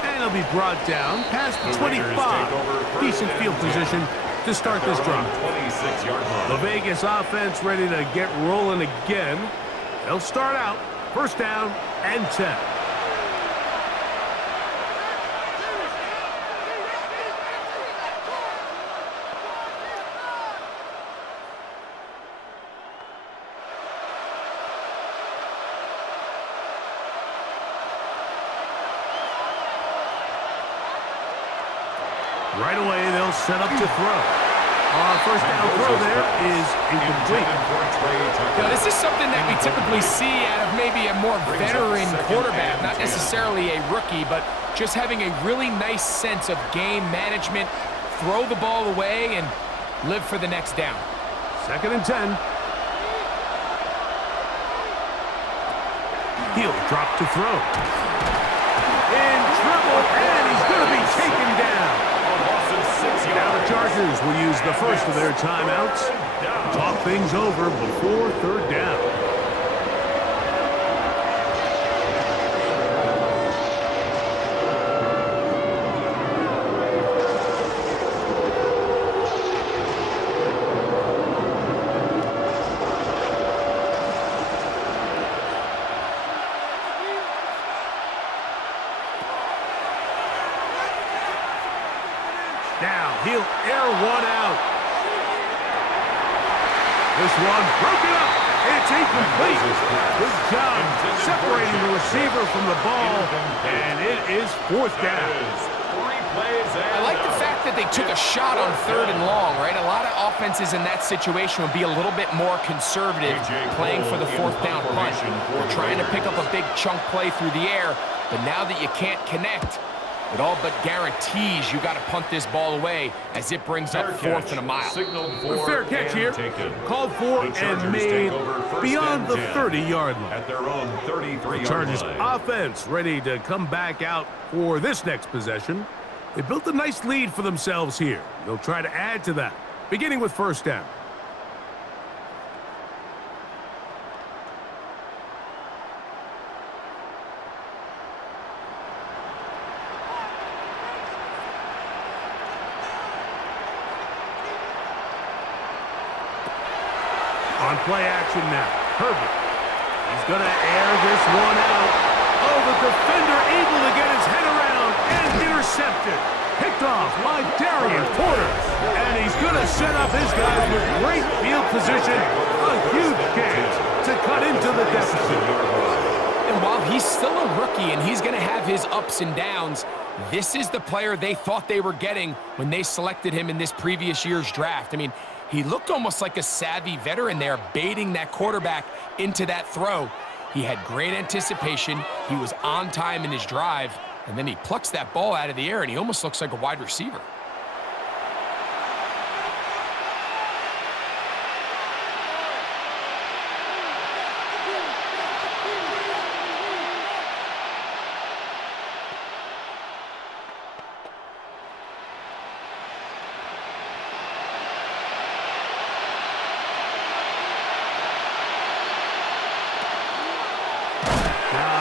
And he'll be brought down past the 25. Decent field position to start this drive. 26-yard line. The Vegas offense ready to get rolling again. They'll start out first down and 10. Right away, they'll set up to throw. First down throw there is incomplete. This is something that we typically see out of maybe a more veteran quarterback, not necessarily a rookie, but just having a really nice sense of game management, throw the ball away, and live for the next down. Second and 10. He'll drop to throw. In trouble, and he's going to be taken down. Now the Chargers will use the first of their timeouts. Talk things over before third down. Now he'll air one out. This one broken up. It's incomplete. Good job separating the receiver from the ball, and it is fourth down. I like the fact that they took a shot on third and long, right? A lot of offenses in that situation would be a little bit more conservative playing for the fourth down punt. They're trying to pick up a big chunk play through the air, but now that you can't connect, it all but guarantees you got to punt this ball away as it brings up fourth and a mile. A fair catch here, called for and made beyond the 30-yard line. At their own 33-yard Chargers line. offense ready to come back out for this next possession. They built a nice lead for themselves here. They'll try to add to that, beginning with first down. On play action now, Herbert. He's going to air this one out. Oh, the defender able to get his head around and intercepted. Picked off by Darian Porter. And he's going to set up his guys with great field position. A huge chance to cut into the deficit. And while he's still a rookie and he's going to have his ups and downs, this is the player they thought they were getting when they selected him in this previous year's draft. I mean, he looked almost like a savvy veteran there, baiting that quarterback into that throw. He had great anticipation. He was on time in his drive, and then he plucks that ball out of the air, and he almost looks like a wide receiver.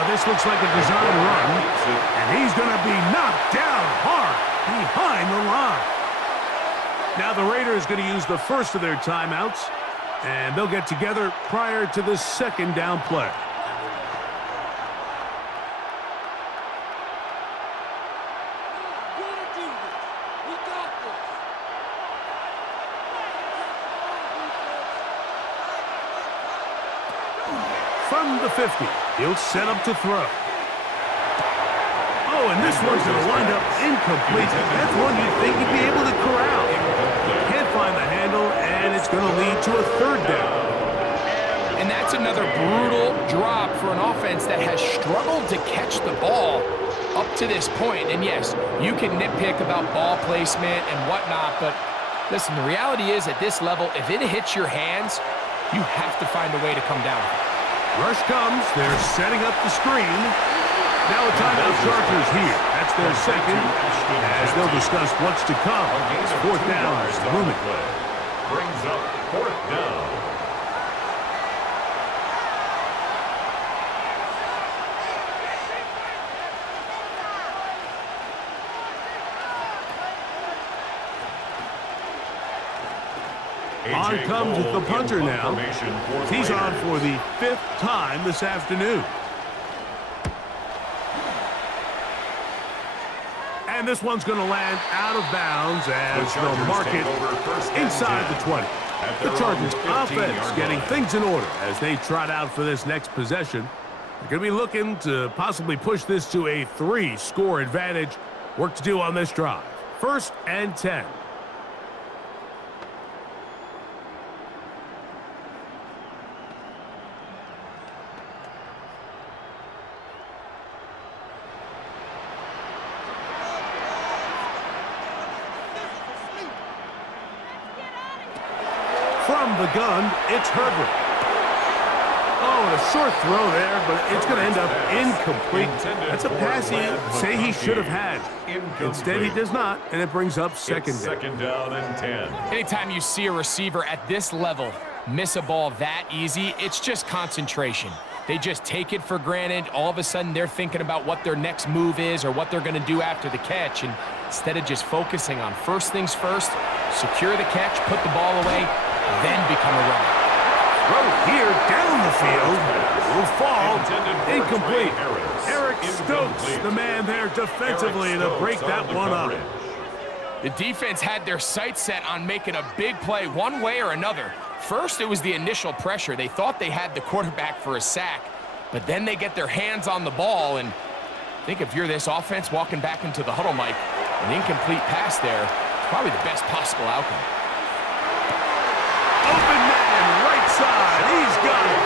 This looks like a design run, and he's going to be knocked down hard behind the line. Now the Raiders going to use the first of their timeouts, and they'll get together prior to the second down play. From the 50, he'll set up to throw. Oh, and this one's going to wind up incomplete. That's one you'd think he'd be able to corral. Can't find the handle, and it's going to lead to a third down. And that's another brutal drop for an offense that has struggled to catch the ball up to this point. And yes, you can nitpick about ball placement and whatnot, but listen, the reality is at this level, if it hits your hands, you have to find a way to come down with it. Rush comes. They're setting up the screen. Now a timeout Chargers here. That's their second, as they'll discuss what's to come. It's fourth down is looming. Brings up fourth down. On comes the punter now. He's on for the 5th time this afternoon. And this one's going to land out of bounds as they'll mark it inside the 20. The Chargers offense getting things in order as they trot out for this next possession. They're going to be looking to possibly push this to a 3-score advantage. Work to do on this drive. 1st and 10. From the gun, it's Herbert. Oh, and a short throw there, but it's going to end up incomplete. That's a pass he say he should have had. Instead, he does not, and it brings up second down and 10. Anytime you see a receiver at this level miss a ball that easy, it's just concentration. They just take it for granted. All of a sudden, they're thinking about what their next move is or what they're going to do after the catch. And instead of just focusing on first things first, secure the catch, put the ball away, then become a runner. Throw here down the field. Will fall. Incomplete. Eric Stokes, the man there defensively to break that one up. The defense had their sights set on making a big play one way or another. First, it was the initial pressure. They thought they had the quarterback for a sack, but then they get their hands on the ball, and I think if you're this offense walking back into the huddle, Mike, an incomplete pass there is probably the best possible outcome. Open man, right side. He's got it.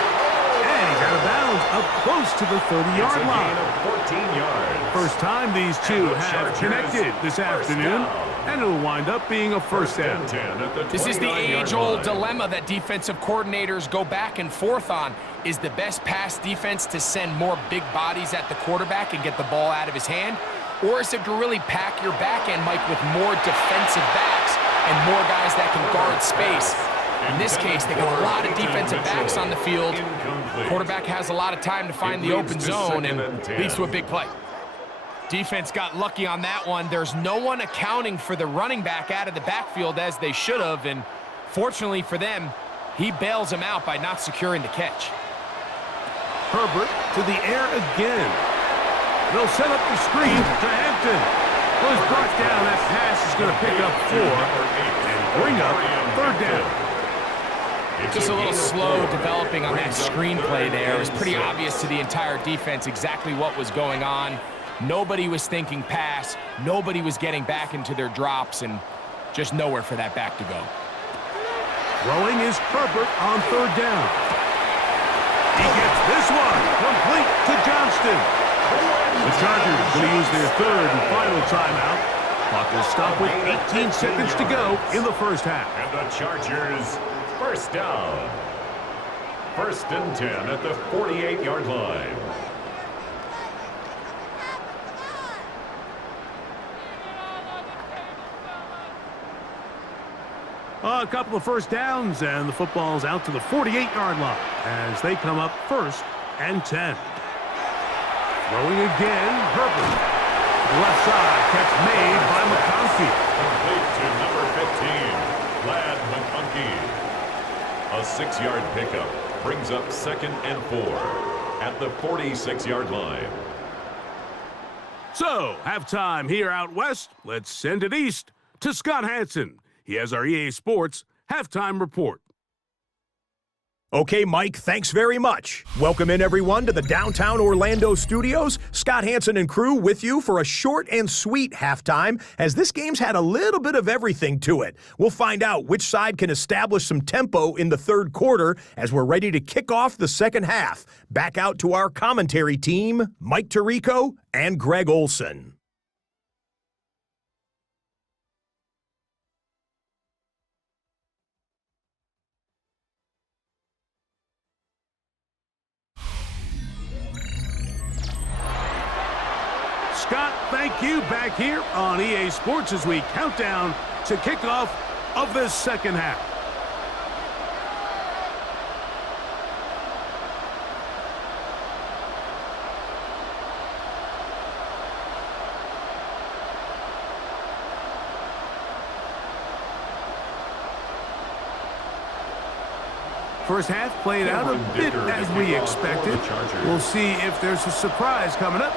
And he's out of bounds up close to the 30-yard line. 14 yards. First time these two have connected this afternoon, and it'll wind up being a first down. This is the age-old dilemma that defensive coordinators go back and forth on. Is the best pass defense to send more big bodies at the quarterback and get the ball out of his hand? Or is it to really pack your back end, Mike, with more defensive backs and more guys that can guard space? In this case, they got a lot of defensive backs on the field. Quarterback has a lot of time to find the open zone and leads to a big play. Defense got lucky on that one. There's no one accounting for the running back out of the backfield as they should have, and fortunately for them, he bails him out by not securing the catch. Herbert to the air again. They'll set up the screen to Hampton. Was brought down. That pass is going to pick up 4 and bring up 3rd down. Just a little slow developing on that screenplay there. It was pretty obvious to the entire defense exactly what was going on. Nobody was thinking pass. Nobody was getting back into their drops, and just nowhere for that back to go. Throwing is Herbert on 3rd down. He gets this one complete to Johnston. The Chargers going to use their 3rd and final timeout. Clock will stop with 18 seconds to go in the first half. And the Chargers, first down. 1st and 10 at the 48-yard line. A couple of first downs, and the football's out to the 48-yard line as they come up 1st and 10. Throwing again, Herbert. Left side, catch made by McConkey. Complete to number 15, Lad McConkey. A 6-yard pickup brings up 2nd and 4 at the 46-yard line. So, halftime here out west. Let's send it east to Scott Hansen. He has our EA Sports halftime report. Okay, Mike, thanks very much. Welcome in, everyone, to the downtown Orlando studios. Scott Hansen and crew with you for a short and sweet halftime, as this game's had a little bit of everything to it. We'll find out which side can establish some tempo in the 3rd quarter as we're ready to kick off the 2nd half. Back out to our commentary team, Mike Tirico and Greg Olson. Scott, thank you. Back here on EA Sports as we count down to kickoff of this 2nd half. First half played out a bit as we expected. We'll see if there's a surprise coming up.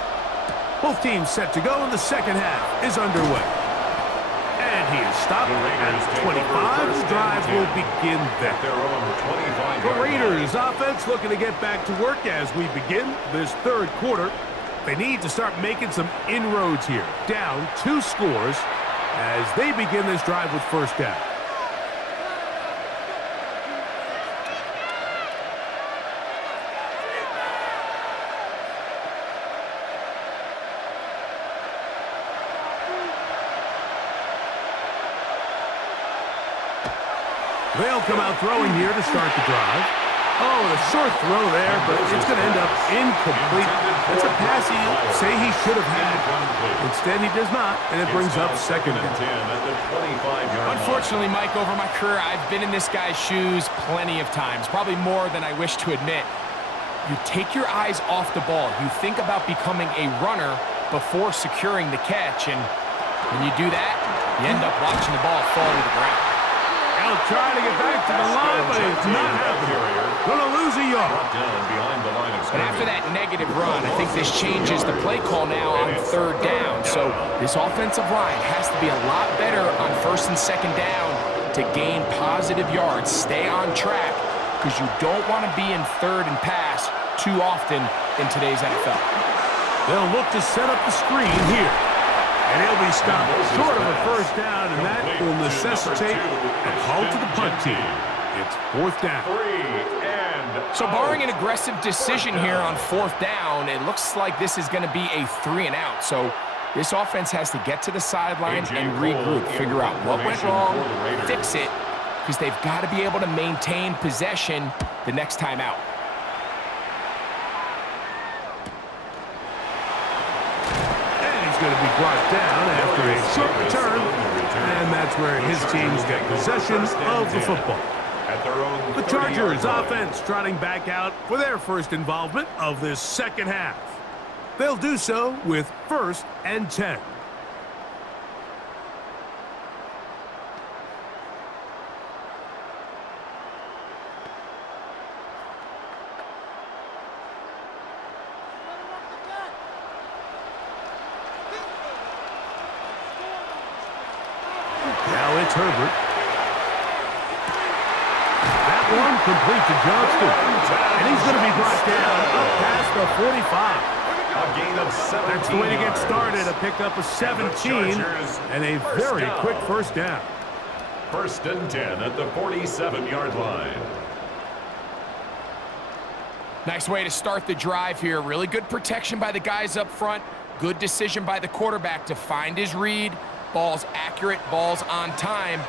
Both teams set to go, and the second half is underway. And he is stopped at 25. The drive will begin then. The Raiders offense looking to get back to work as we begin this third quarter. They need to start making some inroads here. Down 2 scores as they begin this drive with first down. They'll come out throwing here to start the drive. Oh, a short throw there, but it's going to end up incomplete. It's a pass he'll say he should have had. Instead, he does not, and it brings up second down. Unfortunately, Mike, over my career, I've been in this guy's shoes plenty of times, probably more than I wish to admit. You take your eyes off the ball. You think about becoming a runner before securing the catch, and when you do that, you end up watching the ball fall to the ground. He'll try to get back to the line, but it's not happening. Gonna lose a yard. But after that negative run, I think this changes the play call now on third down. So this offensive line has to be a lot better on first and second down to gain positive yards. Stay on track, because you don't want to be in third and pass too often in today's NFL. They'll look to set up the screen here. And he'll be stopped short of a first down, and that will necessitate a call to the punt team. It's fourth down. So barring an aggressive decision here on fourth down, it looks like this is going to be a 3-and-out. So this offense has to get to the sideline and regroup, figure out what went wrong, fix it, because they've got to be able to maintain possession the next time out. Going to be brought down after a short return, and that's where his teams get possession of the football. The Chargers offense trotting back out for their first involvement of this second half. They'll do so with 1st and 10. Herbert. That one complete to Johnston. And he's going to be brought down up past the 45. A gain of 17 That's the way to get yards. started. A pickup of 17 and a very quick first down. 1st and 10 at the 47-yard line. Nice way to start the drive here. Really good protection by the guys up front. Good decision by the quarterback to find his read. Ball's accurate, ball's on time.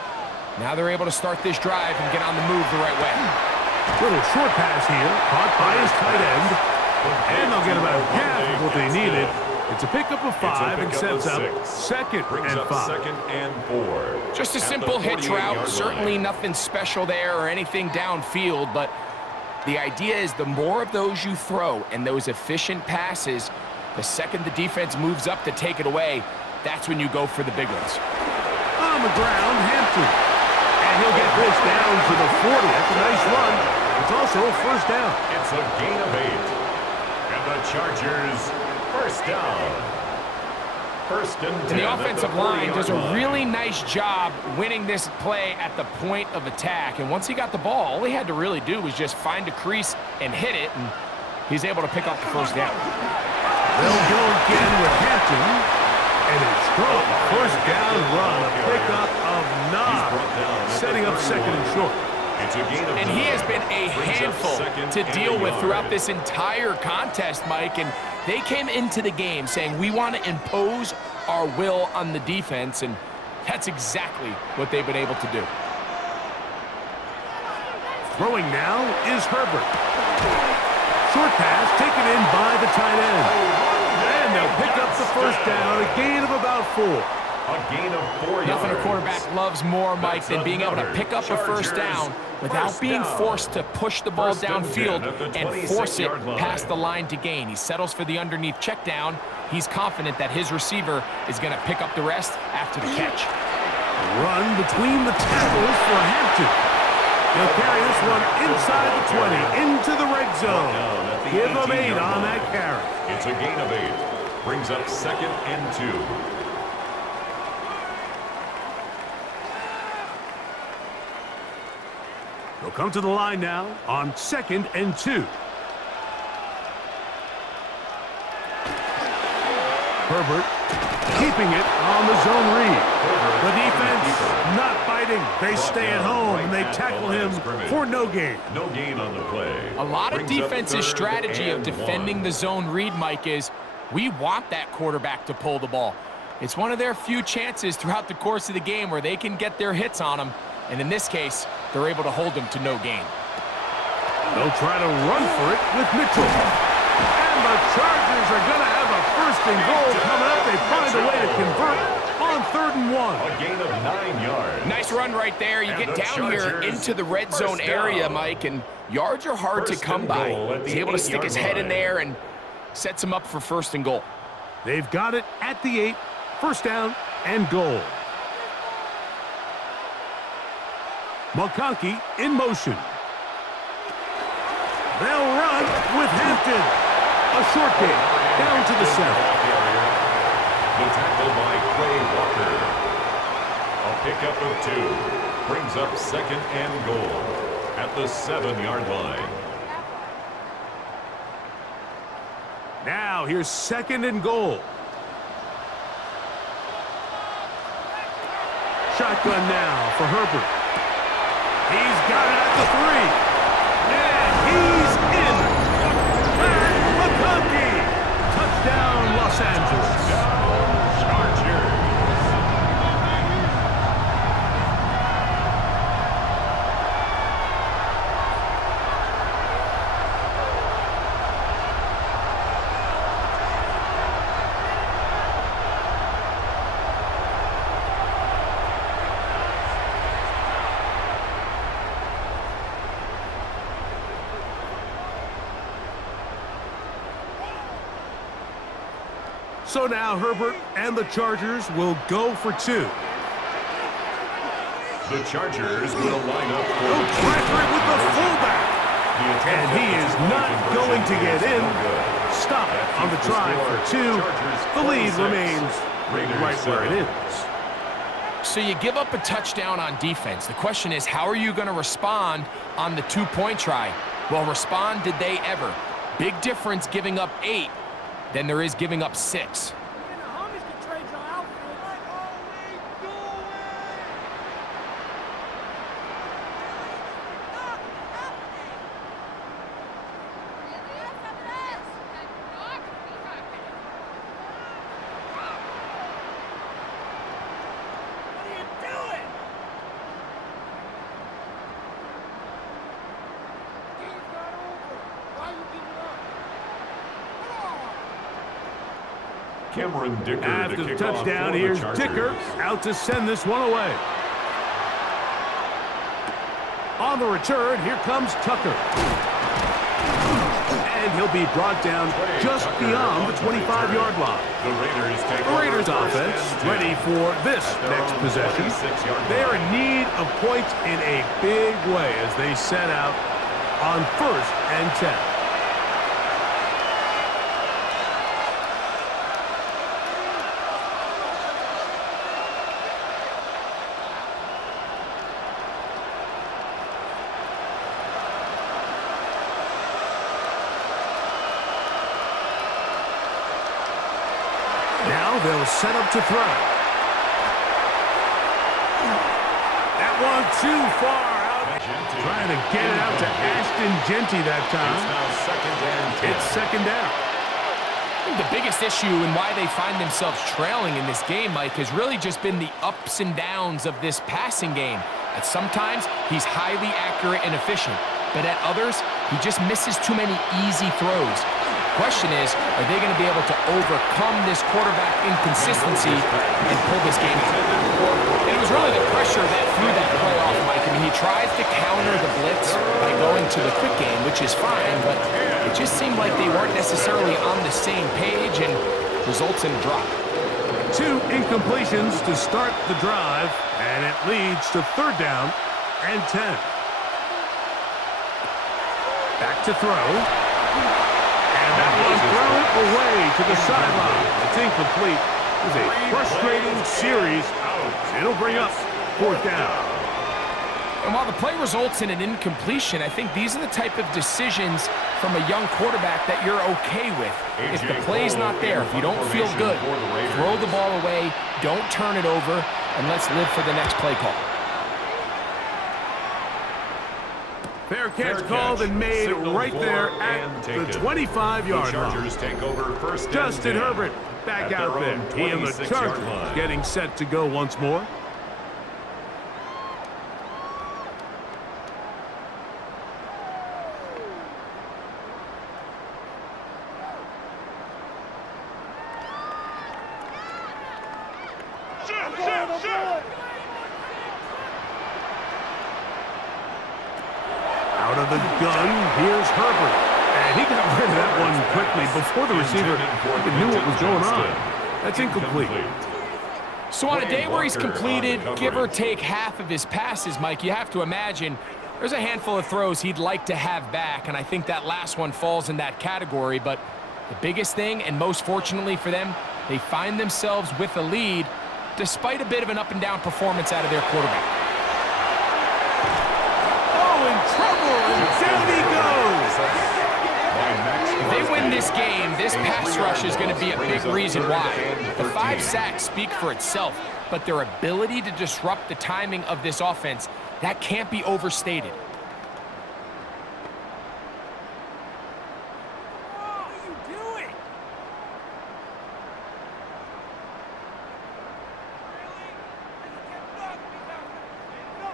Now they're able to start this drive and get on the move the right way. Little short pass here, caught by his tight end. And they'll get about half of what they needed. It's a pickup of 5 and sets up 2nd and 5. 2nd and 4. Just a simple hitch route. Certainly nothing special there or anything downfield, but the idea is the more of those you throw and those efficient passes, the second the defense moves up to take it away, that's when you go for the big ones. On the ground, Hampton. And he'll get this down to the 40. That's a nice run. It's also a first down. It's a gain of 8. And the Chargers, first down. 1st and 10. And the offensive line does a really nice job winning this play at the point of attack. And once he got the ball, all he had to really do was just find a crease and hit it, and he's able to pick up the first down. They'll go again with Hampton. And a strong first down run, a pickup of 9, setting up 2nd and short. And he has been a handful to deal with throughout this entire contest, Mike. And they came into the game saying, we want to impose our will on the defense, and that's exactly what they've been able to do. Throwing now is Herbert. Short pass taken in by the tight end. And they'll pick up the first down, a gain of about 4. A gain of 4 yards. Nothing a quarterback loves more, Mike, than being able to pick up a first down without being forced to push the ball downfield and force it past the line to gain. He settles for the underneath check down. He's confident that his receiver is going to pick up the rest after the catch. Run between the tackles for Hampton. He'll carry this one inside the 20, into the red zone. Give him 8 on that carry. It's a gain of 8. Brings up 2nd and 2. He'll come to the line now on 2nd and 2. Herbert keeping it on the zone read. The defense not fighting. They stay at home and they tackle him for no gain. No gain on the play. A lot of defense's strategy of defending the zone read, Mike, is we want that quarterback to pull the ball. It's one of their few chances throughout the course of the game where they can get their hits on him. And in this case, they're able to hold him to no gain. They'll try to run for it with Mitchell. And the Chargers are going to have a 1st and goal coming up. They find a way to convert on 3rd and 1. A gain of 9 yards. Nice run right there. You get down here into the red zone area, Mike, and yards are hard to come by. He's able to stick his head in there and sets him up for 1st and goal. They've got it at the 8, 1st down and goal. McConkey in motion. They'll run with Hampton. A short gain down to the 7. The tackle by Clay Walker. A pickup of 2. Brings up 2nd and goal at the 7-yard line. Now here's 2nd and goal. Shotgun now for Herbert. He's got it at the 3. And he's in. Pat McConkey. Touchdown, Los Angeles. Chargers. So now Herbert and the Chargers will go for 2. The Chargers will line up for They'll try for it with the fullback. And he is not going to get in. Stop on the try for 2. The lead remains right where it is. So you give up a touchdown on defense. The question is, how are you going to respond on the 2-point try? Well, respond did they ever? Big difference giving up 8 than there is giving up 6. Cameron Dicker After to the kick touchdown, off for here's the Chargers. Dicker out to send this one away. On the return, here comes Tucker. And he'll be brought down just beyond the 25-yard line. The Raiders offense ready for this next possession. They are in need of points in a big way as they set out on 1st and 10. Now they'll set up to throw. That one too far out. Trying to get it out to Ashton Genty that time. It's 2nd down. I think the biggest issue and why they find themselves trailing in this game, Mike, has really just been the ups and downs of this passing game. At sometimes, he's highly accurate and efficient, but at others, he just misses too many easy throws. Question is, are they going to be able to overcome this quarterback inconsistency and pull this game out? And it was really the pressure that threw that play off, Mike. I mean, he tries to counter the blitz by going to the quick game, which is fine, but it just seemed like they weren't necessarily on the same page and results in a drop. 2 incompletions to start the drive, and it leads to 3rd down and 10. Back to throw. And that one thrown away to the sideline. It's incomplete. It was a frustrating series. It'll bring up fourth down. And while the play results in an incompletion, I think these are the type of decisions from a young quarterback that you're okay with. If the play's not there, if you don't feel good, throw the ball away, don't turn it over, and let's live for the next play call. Fair catch called and made right there at the 25-yard line. Justin Herbert back out there. He and the Chargers getting set to go once more. Out of the gun, here's Herbert. And he got rid of that one quickly before the receiver even knew what was going on. That's incomplete. So on a day where he's completed, give or take half of his passes, Mike, you have to imagine there's a handful of throws he'd like to have back, and I think that last one falls in that category. But the biggest thing, and most fortunately for them, they find themselves with a lead despite a bit of an up-and-down performance out of their quarterback. In trouble, and down he goes. If they win this game, this pass rush is going to be a big reason why. The 5 sacks speak for itself, but their ability to disrupt the timing of this offense, that can't be overstated.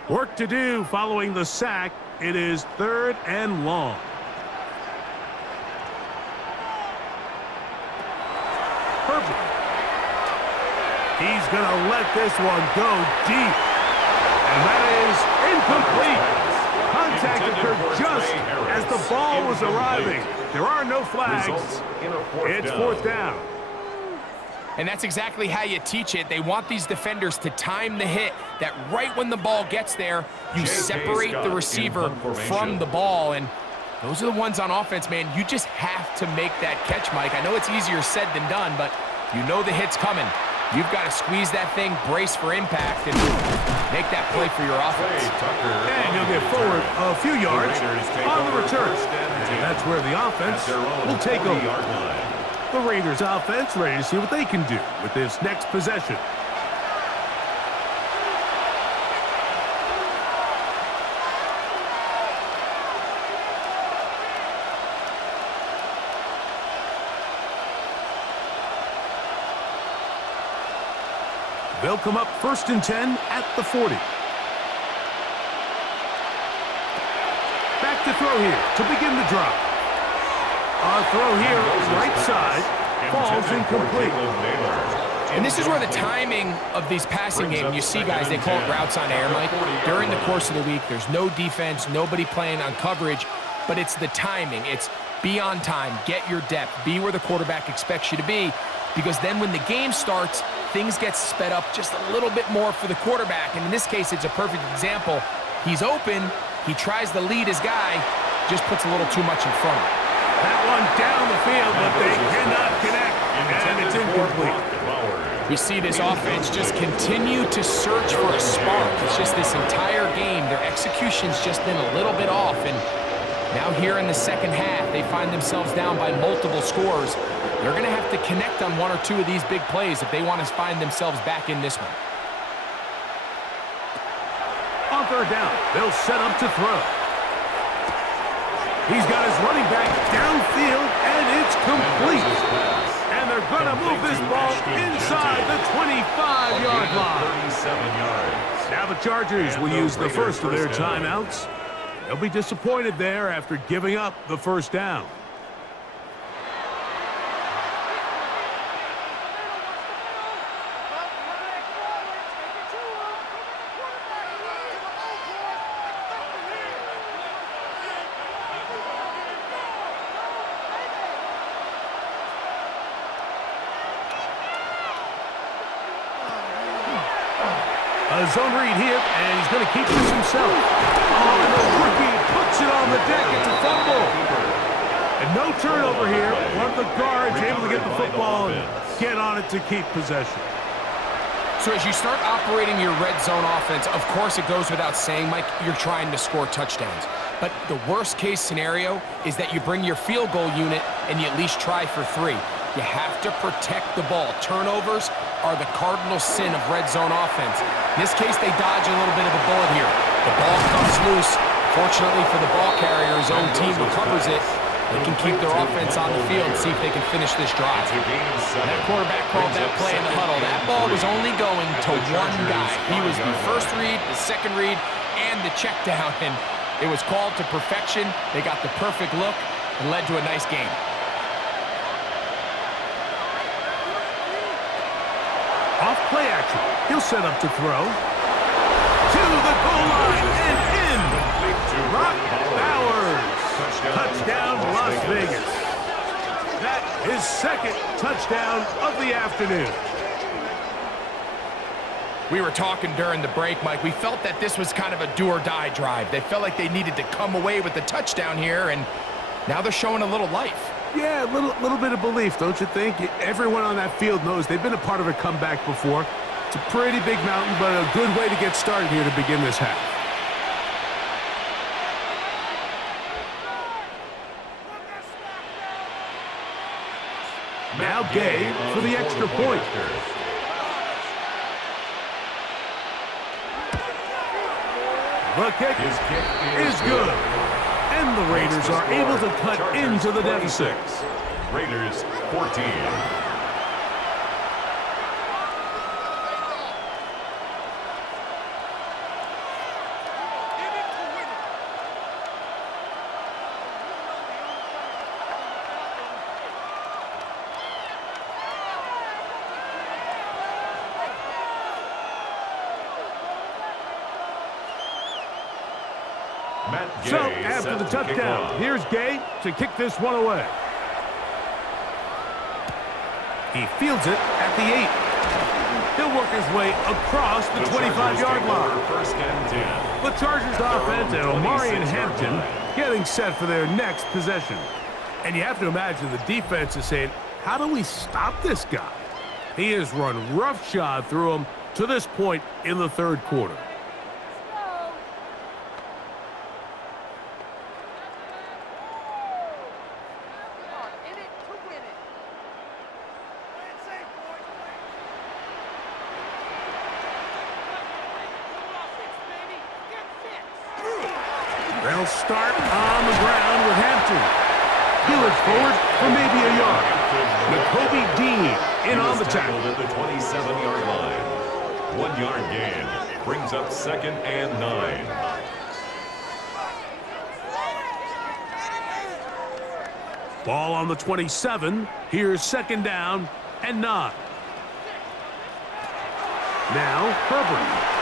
Work to do following the sack. It is 3rd and long. Herbert. He's going to let this one go deep. And that is incomplete. Contact occurred just as the ball was arriving. There are no flags. It's 4th down. And that's exactly how you teach it. They want these defenders to time the hit, that right when the ball gets there, you separate the receiver from the ball. And those are the ones on offense, man. You just have to make that catch, Mike. I know it's easier said than done, but you know the hit's coming. You've got to squeeze that thing, brace for impact, and make that play for your offense. And he'll get forward a few yards on the return. And that's where the offense will take over. The Raiders offense ready to see what they can do with this next possession. They'll come up 1st and 10 at the 40. Back to throw here to begin the drive. A throw here, right side, falls incomplete. And this is where the timing of these passing games, you see guys, they call it routes on air, Mike. During the course of the week, there's no defense, nobody playing on coverage, but it's the timing. It's be on time, get your depth, be where the quarterback expects you to be, because then when the game starts, things get sped up just a little bit more for the quarterback. And in this case, it's a perfect example. He's open, he tries to lead his guy, just puts a little too much in front of him. That one down the field, but they cannot connect, and it's incomplete. We see this offense just continue to search for a spark. It's just this entire game, their execution's just been a little bit off, and now here in the second half, they find themselves down by multiple scores. They're going to have to connect on 1 or 2 of these big plays if they want to find themselves back in this one. On 3rd down, they'll set up to throw. He's got his running back downfield, and it's complete. And they're going to move this ball inside the 25-yard line. Now the Chargers will use the first of their timeouts. They'll be disappointed there after giving up the 1st down. A zone read here, and he's going to keep this himself. Oh, and the rookie puts it on the deck. It's a fumble. And no turnover here. One of the guards able to get the football and get on it to keep possession. So as you start operating your red zone offense, of course it goes without saying, Mike, you're trying to score touchdowns. But the worst case scenario is that you bring your field goal unit and you at least try for 3. You have to protect the ball. Turnovers are the cardinal sin of red zone offense. In this case, they dodge a little bit of a bullet here. The ball comes loose. Fortunately for the ball carrier, his own team recovers it. They can keep their offense on the field and see if they can finish this drive. That quarterback called that play in the huddle. That ball was only going to one guy. He was the first read, the second read, and the check down. And it was called to perfection. They got the perfect look and led to a nice game. Off play action. He'll set up to throw. To the goal line and in. Brock Bowers. Touchdown, Las Vegas. That is second touchdown of the afternoon. We were talking during the break, Mike. We felt that this was kind of a do-or-die drive. They felt like they needed to come away with the touchdown here, and now they're showing a little life. Yeah, a little bit of belief, don't you think? Everyone on that field knows they've been a part of a comeback before. It's a pretty big mountain, but a good way to get started here to begin this half. Now Gay for the extra point. The kick is good. And the Raiders are able to cut into the deficit. Raiders 14. So, after the touchdown, here's Gay to kick this one away. He fields it at the 8. He'll work his way across the 25-yard line. First and 10. The Chargers offense and Omari and Hampton getting set for their next possession. And you have to imagine the defense is saying, how do we stop this guy? He has run roughshod through him to this point in the third quarter. They'll start on the ground with Hampton. He looks forward for maybe a yard. Nakobe Dean in on the tackle. At the 27-yard line. 1 yard gain. Brings up second and 9. Ball on the 27. Here's second down and 9. Now Herbert.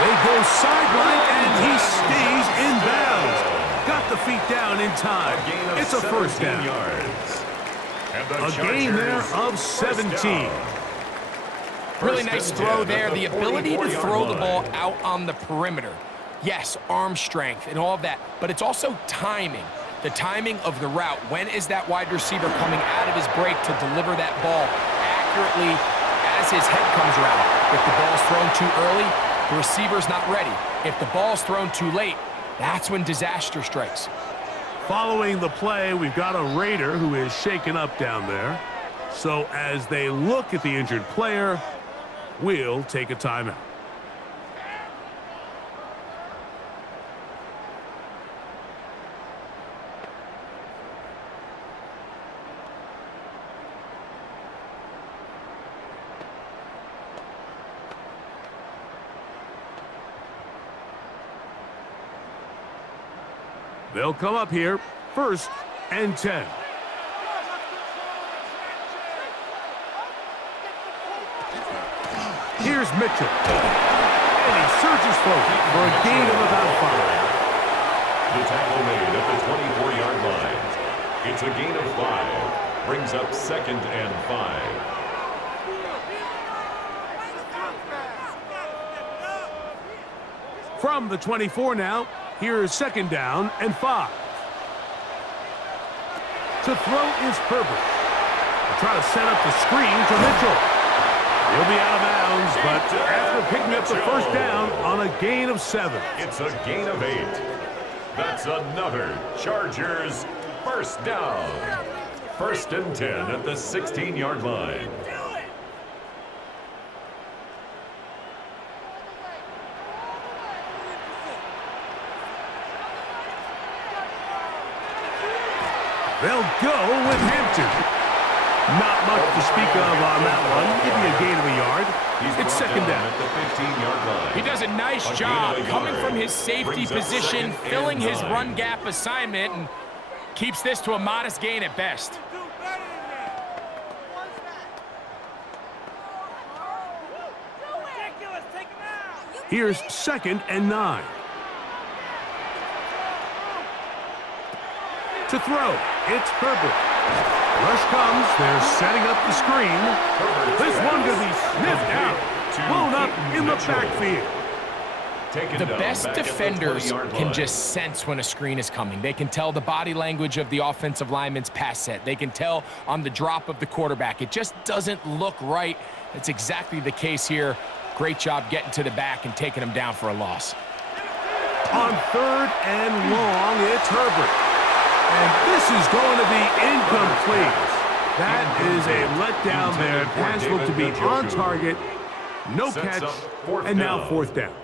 They go sideline, and he stays in bounds. Got the feet down in time. It's a first down. A gain there of 17. Really nice throw there. The ability to throw the ball out on the perimeter. Yes, arm strength and all of that, but it's also timing. The timing of the route. When is that wide receiver coming out of his break to deliver that ball accurately as his head comes around? If the ball's thrown too early, the receiver's not ready. If the ball's thrown too late, that's when disaster strikes. Following the play, we've got a Raider who is shaken up down there. So as they look at the injured player, we'll take a timeout. They'll come up here, first and 10. Here's Mitchell. And he surges forward for a gain of about 5. The tackle made at the 24-yard line. It's a gain of 5. Brings up second and 5. From the 24 now, here's second down and 5. To throw is Herbert. Try to set up the screen to Mitchell. He'll be out of bounds, but after picking up the first down on a gain of 7. It's a gain of 8. That's another Chargers first down. 1st and 10 at the 16-yard line. They'll go with Hampton. Not much to speak of on that one. Give me a gain of a yard. It's second down. At the 15-yard line. He does a nice job coming from his safety position, filling his run gap assignment, and keeps this to a modest gain at best. Here's 2nd and 9. To throw, it's Herbert. Rush comes, they're setting up the screen. This one could be sniffed out, blown up in the backfield. The best defenders can just sense when a screen is coming. They can tell the body language of the offensive lineman's pass set. They can tell on the drop of the quarterback. It just doesn't look right. That's exactly the case here. Great job getting to the back and taking him down for a loss. On 3rd and long, it's Herbert. And this is going to be incomplete. That is a letdown there. Pass looked to be on target. No catch. And now 4th down.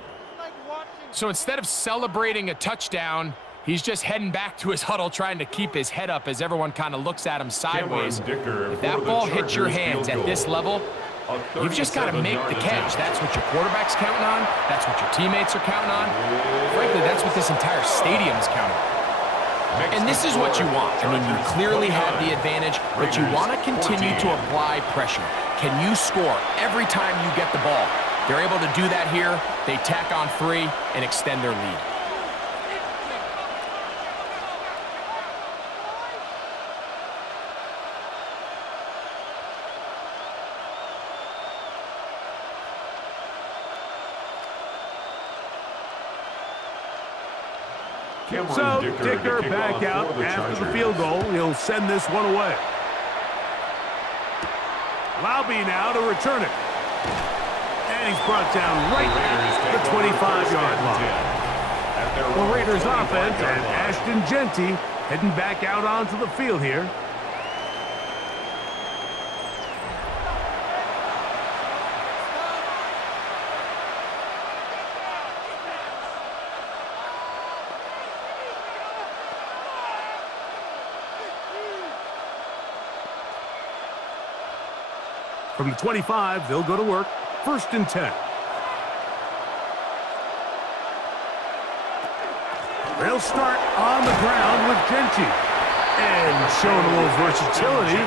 So instead of celebrating a touchdown, he's just heading back to his huddle trying to keep his head up as everyone kind of looks at him sideways. If that ball hits your hands at this level, you've just got to make the catch. That's what your quarterback's counting on. That's what your teammates are counting on. Frankly, that's what this entire stadium's counting on. And this is what you want. I mean, you clearly have the advantage, but you want to continue to apply pressure. Can you score every time you get the ball? They're able to do that here. They tack on 3 and extend their lead. So, Dicker back out after the field goal. He'll send this one away. Laube now to return it. And he's brought down right at the 25-yard line. The Raiders offense and Ashton Genty heading back out onto the field here. From the 25, they'll go to work. 1st and 10. They'll start on the ground with Genty. And showing a little versatility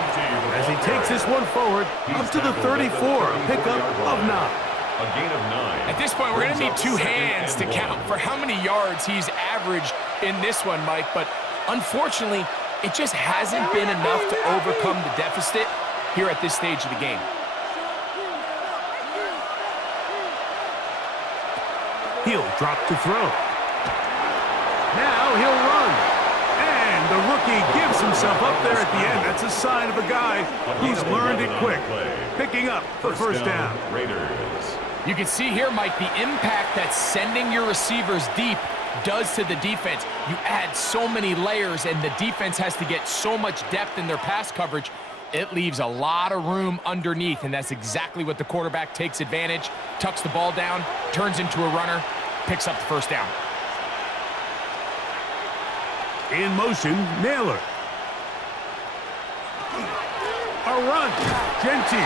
as he takes this one forward up to the 34. A pickup of 9. A gain of 9. At this point, we're going to need 2 hands to count for how many yards he's averaged in this one, Mike. But unfortunately, it just hasn't been enough to overcome the deficit here at this stage of the game. He'll drop to throw. Now he'll run. And the rookie gives himself up there at the end. That's a sign of a guy who's learned it quick. Picking up the first down. Raiders. You can see here, Mike, the impact that sending your receivers deep does to the defense. You add so many layers, and the defense has to get so much depth in their pass coverage. It leaves a lot of room underneath, and that's exactly what the quarterback takes advantage, tucks the ball down, turns into a runner, picks up the first down. In motion, Naylor. A run, Genty.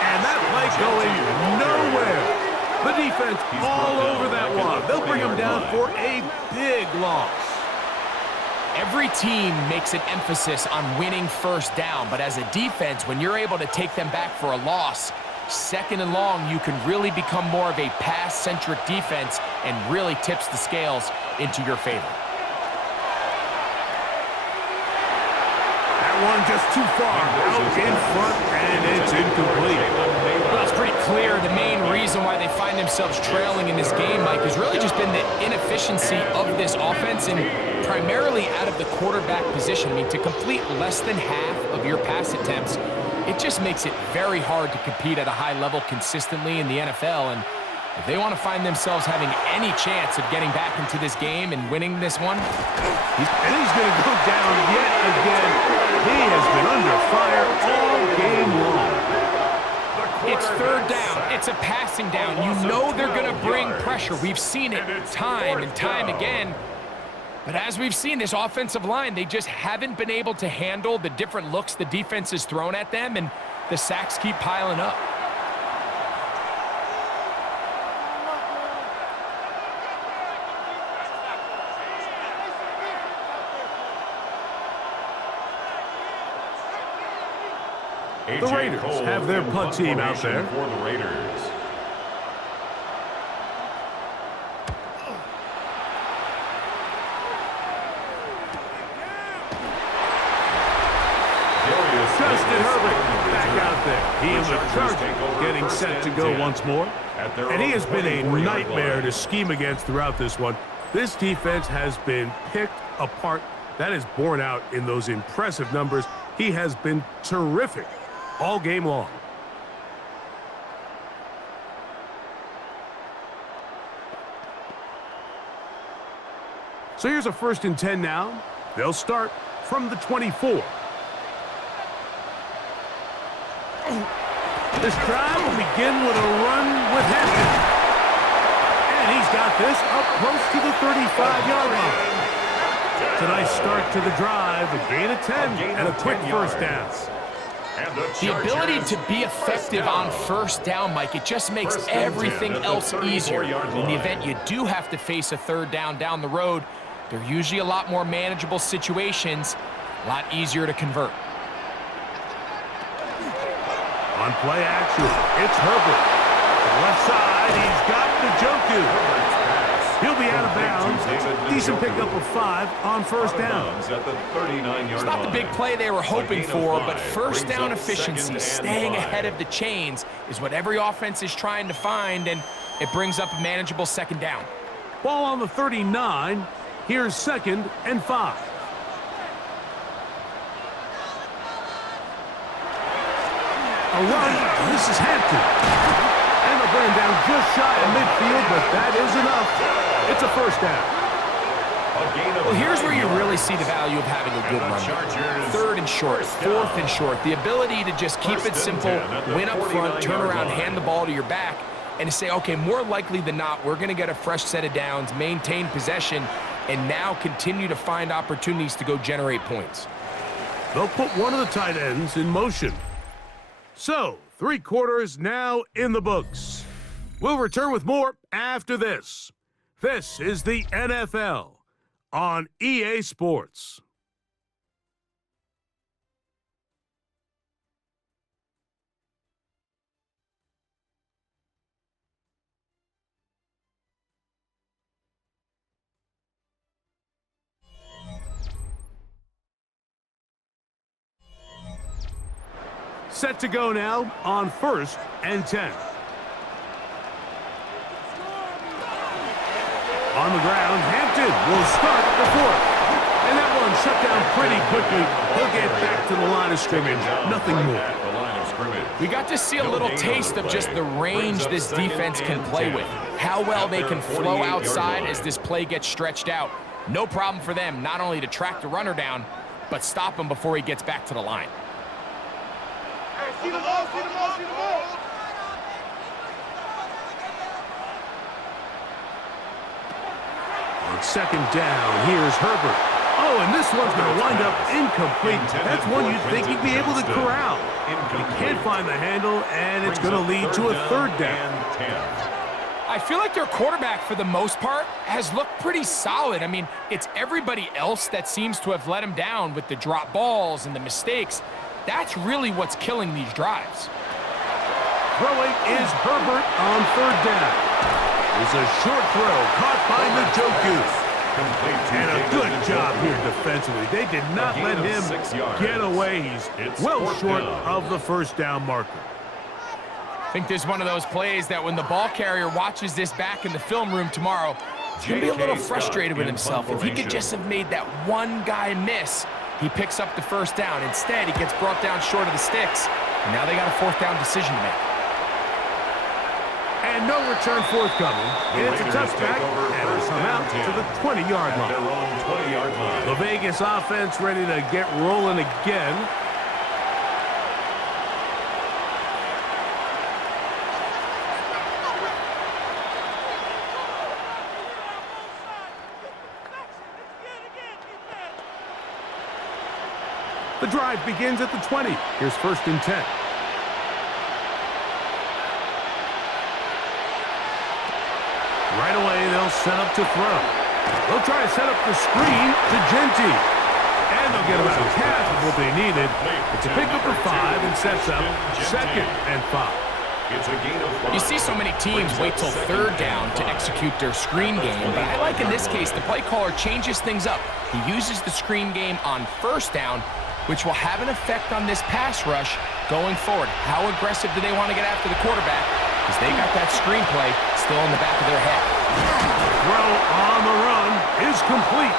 And that play going nowhere. The defense all over that one. They'll bring him down for a big loss. Every team makes an emphasis on winning first down, but as a defense, when you're able to take them back for a loss, 2nd and long, you can really become more of a pass-centric defense and really tips the scales into your favor. That one just too far out in front, and it's incomplete. Well, it's pretty clear the main reason why they find themselves trailing in this game, Mike, has really just been the inefficiency of this offense and primarily out of the quarterback position. I mean, to complete less than half of your pass attempts, it just makes it very hard to compete at a high level consistently in the NFL. And if they want to find themselves having any chance of getting back into this game and winning this one, he's going to go down yet again. He has been under fire all game long. It's third down. It's a passing down. You know they're going to bring pressure. We've seen it time and time again. But as we've seen, this offensive line, they just haven't been able to handle the different looks the defense has thrown at them, and the sacks keep piling up. The Raiders have their punt team out there. For the Raiders. Justin Herbert back out there. He is a Charger getting set to go once more. And he has been a nightmare to scheme against throughout this one. This defense has been picked apart. That is borne out in those impressive numbers. He has been terrific all game long. So here's a 1st and 10 now. They'll start from the 24. This drive will begin with a run with Hampton. And he's got this up close to the 35-yard line. It's a nice start to the drive, a gain of 10, and a quick 1st down. The ability to be effective on 1st down, Mike, it just makes everything else easier. In the event you do have to face a 3rd down the road, they're usually a lot more manageable situations, a lot easier to convert. On play action, it's Herbert. To the left side, he's got Njoku. He'll be out of bounds. Decent pickup of 5 on 1st down. It's not the big play they were hoping for, but 1st down efficiency, staying ahead of the chains, is what every offense is trying to find, and it brings up a manageable 2nd down. Ball on the 39. Here's 2nd and 5. A run. This is Hampton. And they'll bring him down just shy of midfield, but that is enough. It's a 1st down. Well, here's where you really see the value of having a good run. 3rd and short, 4th and short. The ability to just keep it simple, win up front, turn around, hand the ball to your back, and to say, okay, more likely than not, we're going to get a fresh set of downs, maintain possession, and now continue to find opportunities to go generate points. They'll put one of the tight ends in motion. So, 3 quarters now in the books. We'll return with more after this. This is the NFL on EA Sports. Set to go now on 1st and 10. On the ground, Hampton will start the 4th. And that one shut down pretty quickly. He'll get back to the line of scrimmage. Nothing more. We got to see a little taste of just the range this defense can play with. How well they can flow outside as this play gets stretched out. No problem for them not only to track the runner down, but stop him before he gets back to the line. See the ball, see the ball, see the ball. On 2nd down, here's Herbert. Oh, and this one's going to wind up incomplete. That's one you'd think he'd be able to corral. He can't find the handle, and it's going to lead to a 3rd down. I feel like their quarterback, for the most part, has looked pretty solid. I mean, it's everybody else that seems to have let him down with the drop balls and the mistakes. That's really what's killing these drives. Throwing is Herbert on 3rd down. It's a short throw caught by Njoku. And a good job here defensively. They did not let him get away. He's well short of the 1st down marker. I think this is one of those plays that when the ball carrier watches this back in the film room tomorrow, he's going to be a little frustrated with himself. If he could just have made that one guy miss, he picks up the first down. Instead, he gets brought down short of the sticks, and now they got a fourth down decision to make. And no return forthcoming. It's a touchback, and it'll come out to the 20-yard line. The Vegas offense ready to get rolling again. The drive begins at the 20. Here's 1st and 10. Right away, they'll set up to throw. They'll try to set up the screen to Genty. And they'll get about half of what they needed. It's a pickup of 5 and sets up 2nd and 5. You see so many teams wait till 3rd down to execute their screen game, but I like in this case the play caller changes things up. He uses the screen game on 1st down, which will have an effect on this pass rush going forward. How aggressive do they want to get after the quarterback? Because they got that screenplay still in the back of their head. Throw on the run is complete.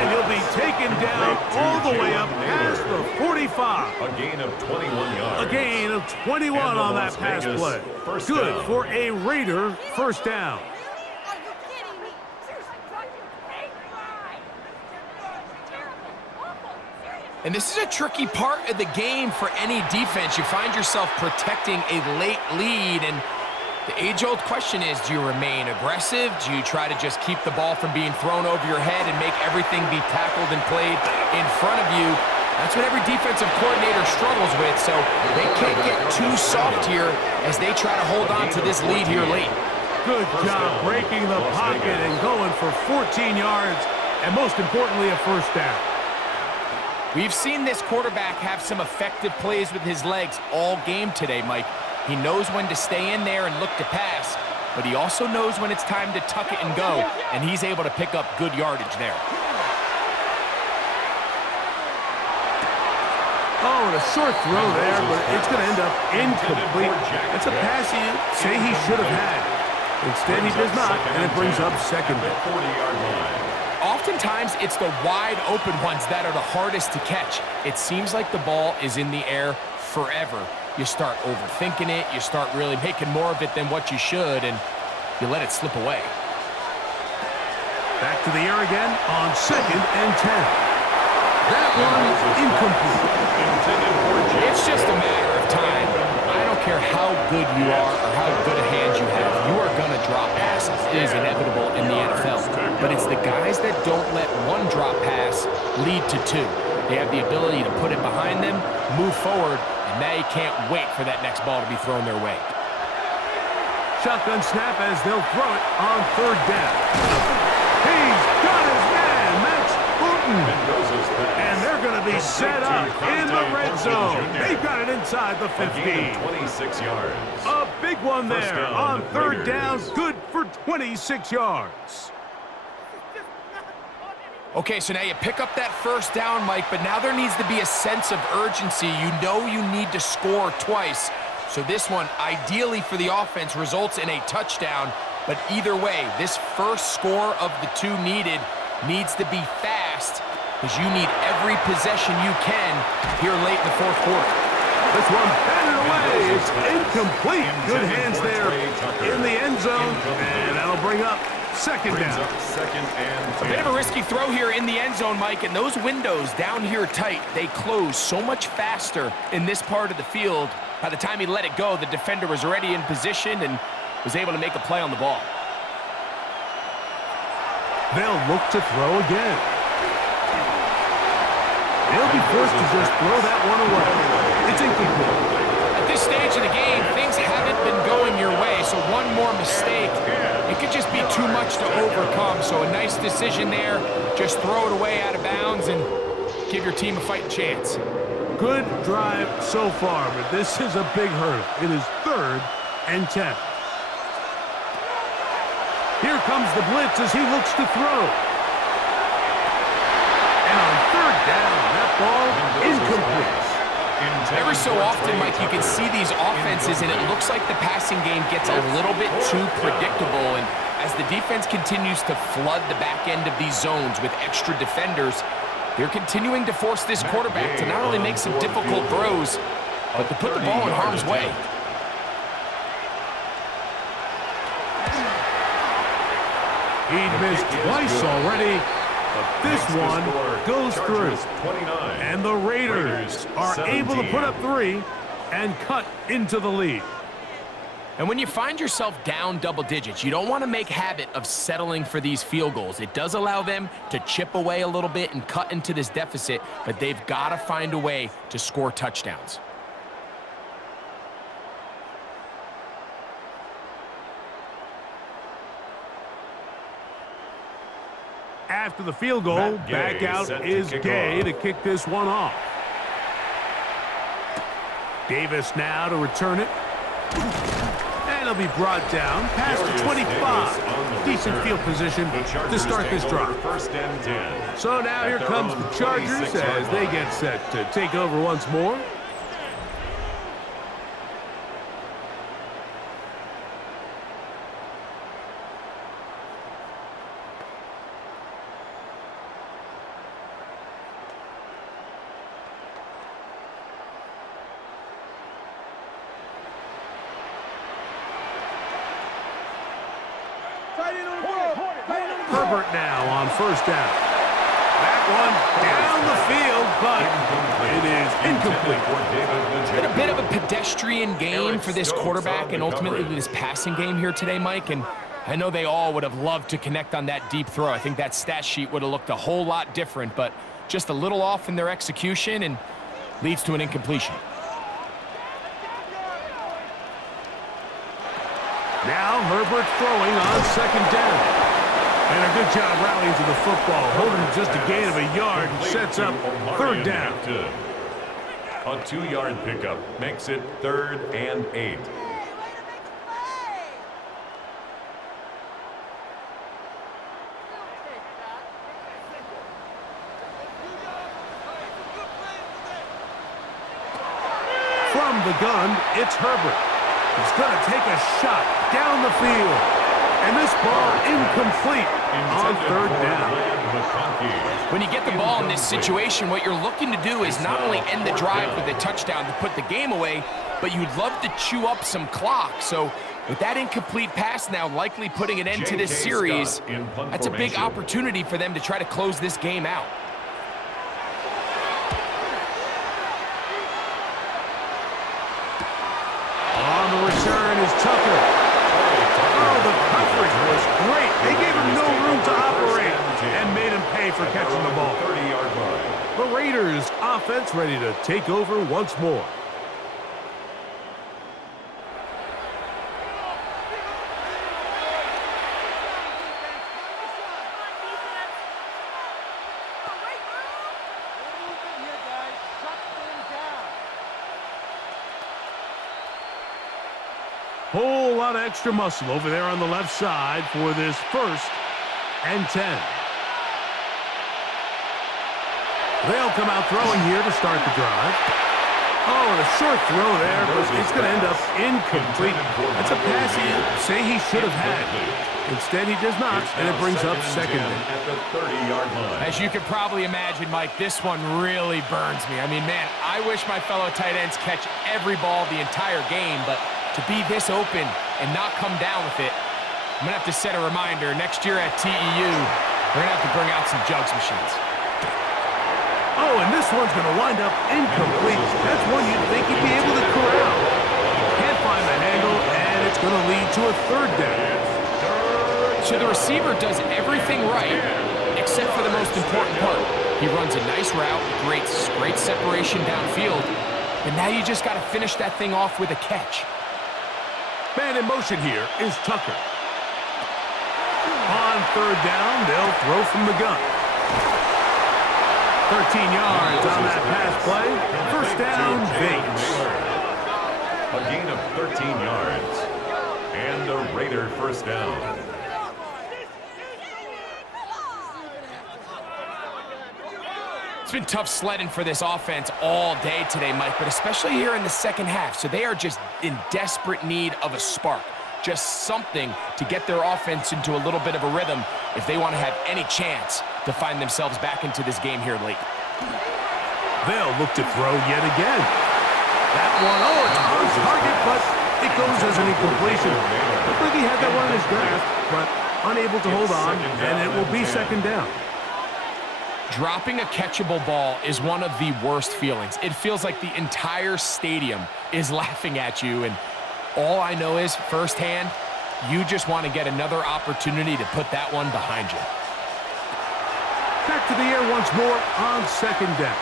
And he'll be taken down all the way up past the 45. A gain of 21 yards. A gain of 21 on that pass play. Good for a Raider 1st down. And this is a tricky part of the game for any defense. You find yourself protecting a late lead, and the age-old question is, do you remain aggressive? Do you try to just keep the ball from being thrown over your head and make everything be tackled and played in front of you? That's what every defensive coordinator struggles with, so they can't get too soft here as they try to hold on to this lead here late. Good job breaking the pocket and going for 14 yards, and most importantly, a 1st down. We've seen this quarterback have some effective plays with his legs all game today, Mike. He knows when to stay in there and look to pass, but he also knows when it's time to tuck it and go, and he's able to pick up good yardage there. Oh, and a short throw there, but it's going to end up incomplete. That's a pass you say he should have had. Instead, he does not, and it brings up 2nd down. 40-yard line. Oftentimes, it's the wide open ones that are the hardest to catch. It seems like the ball is in the air forever. You start overthinking it, you start really making more of it than what you should, and you let it slip away. Back to the air again on 2nd and 10. That one incomplete. It's just a matter of time. I don't care how good you are or how good a hand you have, you are going to drop passes. It is inevitable in the NFL. But it's the guys that don't let one drop pass lead to 2. They have the ability to put it behind them, move forward, and they can't wait for that next ball to be thrown their way. Shotgun snap as they'll throw it on 3rd down. He's got his man, Max Booten. And they're going to be set up in the red zone. They've got it inside the 15. 26 yards. A big one there on 3rd down. Good for 26 yards. Okay, so now you pick up that 1st down, Mike, but now there needs to be a sense of urgency. You know you need to score twice. So this one, ideally for the offense, results in a touchdown. But either way, this first score of the 2 needed needs to be fast, because you need every possession you can here late in the 4th quarter. This one batted away. It's incomplete. Good hands there in the end zone, and that'll bring up 2nd down. A bit of a risky throw here in the end zone, Mike, and those windows down here tight, they close so much faster in this part of the field. By the time he let it go, the defender was already in position and was able to make a play on the ball. They'll look to throw again. They'll be forced to just throw that one away. It's incomplete. At this stage of the game, things haven't been going your way, so one more mistake, it could just be too much to overcome. So a nice decision there. Just throw it away out of bounds and give your team a fighting chance. Good drive so far, but this is a big hurdle. It is 3rd and 10. Here comes the blitz as he looks to throw. And on 3rd down, that ball incomplete. Every so often, Mike, you can see these offenses, and it looks like the passing game gets a little bit too predictable. And as the defense continues to flood the back end of these zones with extra defenders, they're continuing to force this quarterback to not only make some difficult throws, but to put the ball in harm's way. He'd missed twice already, but this one goes through. And the Raiders are able to put up 3 and cut into the lead. And when you find yourself down double digits, you don't want to make habit of settling for these field goals. It does allow them to chip away a little bit and cut into this deficit, but they've got to find a way to score touchdowns. After the field goal, back out is Gay to kick this one off. Davis now to return it. And he'll be brought down past the 25. Decent field position to start this drive. So now here comes the Chargers as they get set to take over once more. Herbert now on first down. That one down the field, but it is incomplete. Been a bit of a pedestrian game for this quarterback and ultimately this passing game here today, Mike. And I know they all would have loved to connect on that deep throw. I think that stat sheet would have looked a whole lot different, but just a little off in their execution and leads to an incompletion. Now Herbert throwing on second down. And a good job rallying to the football, holding just a gain of a yard, and sets up third down. A 2-yard pickup makes it 3rd and 8. From the gun, it's Herbert. He's going to take a shot down the field. And this ball incomplete on third down. When you get the ball in this situation, what you're looking to do is not only end the drive with a touchdown to put the game away, but you'd love to chew up some clock. So with that incomplete pass now likely putting an end to this series, that's a big opportunity for them to try to close this game out. On the return is Tucker. Oh, the coverage was great. They gave him no room to operate and made him pay for catching the ball. The Raiders offense ready to take over once more. Whole lot of extra muscle over there on the left side for this 1st and 10. They'll come out throwing here to start the drive. Oh, and a short throw there, but it's going to end up incomplete. That's a pass he say he should have had. Instead, he does not, and it brings up second. At the 30-yard line. As you can probably imagine, Mike, this one really burns me. I mean, man, I wish my fellow tight ends catch every ball the entire game, but to be this open and not come down with it, I'm going to have to set a reminder. Next year at TEU, we're going to have to bring out some jugs machines. Oh, and this one's going to wind up incomplete. That's one you'd think he'd be able to corral. Can't find the handle, and it's going to lead to a third down. So the receiver does everything right, except for the most important part. He runs a nice route, great separation downfield, but now you just got to finish that thing off with a catch. Man in motion here is Tucker. On third down, they'll throw from the gun. 13 yards on that pass play. First down, Bates. A gain of 13 yards. And a Raider first down. It's been tough sledding for this offense all day today, Mike, but especially here in the second half. So they are just in desperate need of a spark, just something to get their offense into a little bit of a rhythm if they want to have any chance to find themselves back into this game here late. They'll look to throw yet again. That one, oh, it's on target, but it goes as an incompletion. Looks like he had that one in his grasp, but unable to hold on, and it will be second down. Dropping a catchable ball is one of the worst feelings. It feels like the entire stadium is laughing at you, and all I know is, firsthand, you just want to get another opportunity to put that one behind you. Back to the air once more on second down.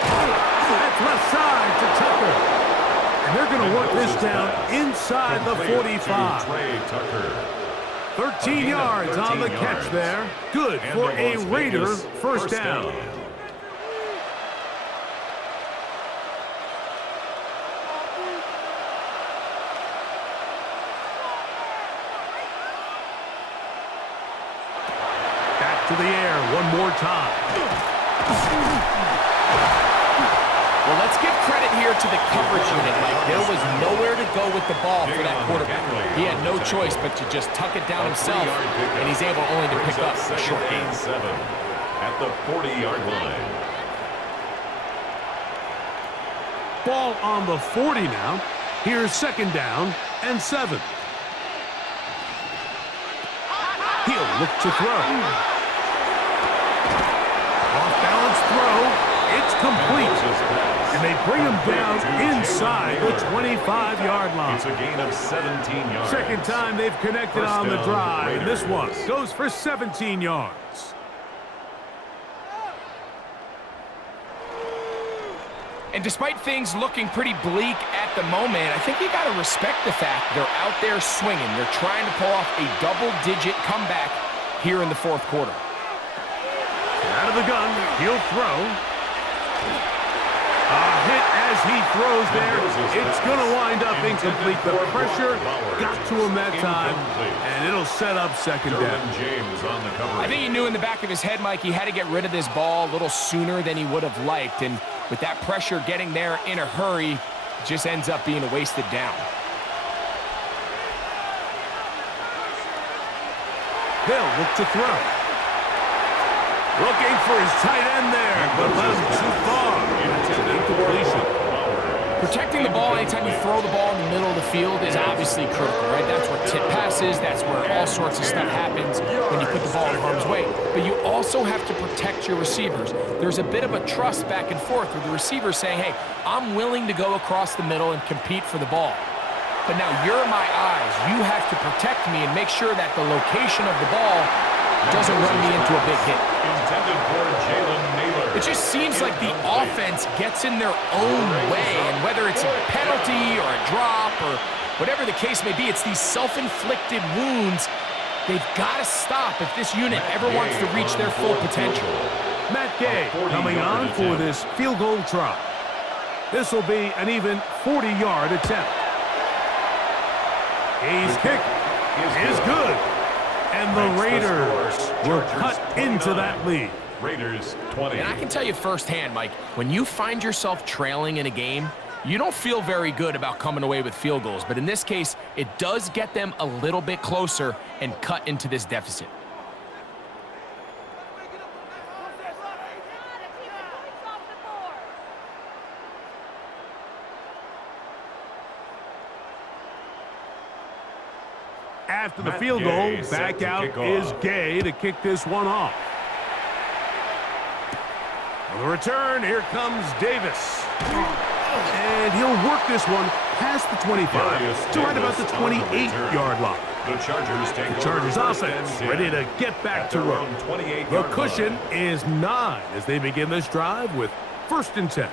That's left side to Tucker. And they're going to work this down inside the 45. 13 yards on the catch there. Good for a Raider first down. Back to the air one more time. Well, let's give credit here to the coverage unit, Mike. There was nowhere to go with the ball for that quarterback. He had no choice but to just tuck it down himself, and he's able only to pick up a short gain. At the 40-yard line. Ball on the 40 now. Here's second down and 7. He'll look to throw. Off-balance throw. It's complete. And they bring him down inside the 25-yard line. It's a gain of 17 yards. Second time they've connected on the drive. And this one goes for 17 yards. And despite things looking pretty bleak at the moment, I think you got to respect the fact they're out there swinging. They're trying to pull off a double-digit comeback here in the fourth quarter. Out of the gun, he'll throw. A hit as he throws there. It's going to wind up incomplete. The pressure got to him that time, and it'll set up second down. I think he knew in the back of his head, Mike, he had to get rid of this ball a little sooner than he would have liked, and with that pressure getting there in a hurry, it just ends up being a wasted down. They'll look to throw. Looking for his tight end there, but left too far. That's an incompletion. Protecting the ball anytime you throw the ball in the middle of the field is obviously critical, right? That's where tip passes, that's where all sorts of stuff happens when you put the ball in harm's way. But you also have to protect your receivers. There's a bit of a trust back and forth with the receiver saying, hey, I'm willing to go across the middle and compete for the ball. But now you're my eyes. You have to protect me and make sure that the location of the ball doesn't run me into a big hit. Intended for Jalen Naylor. It just seems like the offense gets in their own way, and whether it's a penalty or a drop or whatever the case may be, it's these self-inflicted wounds they've got to stop if this unit ever wants to reach their full potential. Matt Gay coming on for this field goal try. This will be an even 40-yard attempt. Gay's kick is good. And the Raiders will cut into that lead. Raiders 20. And I can tell you firsthand, Mike, when you find yourself trailing in a game, you don't feel very good about coming away with field goals. But in this case, it does get them a little bit closer and cut into this deficit. After the field goal, back out is Gay to kick this one off. On the return, here comes Davis. And he'll work this one past the 25 to right about the 28-yard line. The Chargers offense ready to get back to work. The cushion is 9 as they begin this drive with 1st and 10.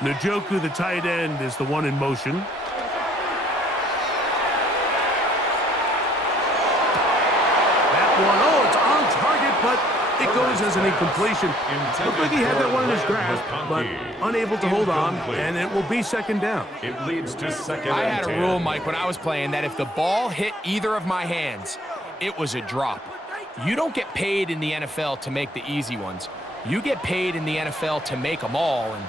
Njoku, the tight end, is the one in motion. It goes as an incompletion. Looked like he had that one in his grasp, but unable to hold on, and it will be second down. It leads to second I and had a 10. rule, Mike, when I was playing that if the ball hit either of my hands, it was a drop. You don't get paid in the NFL to make the easy ones. You get paid in the NFL to make them all, and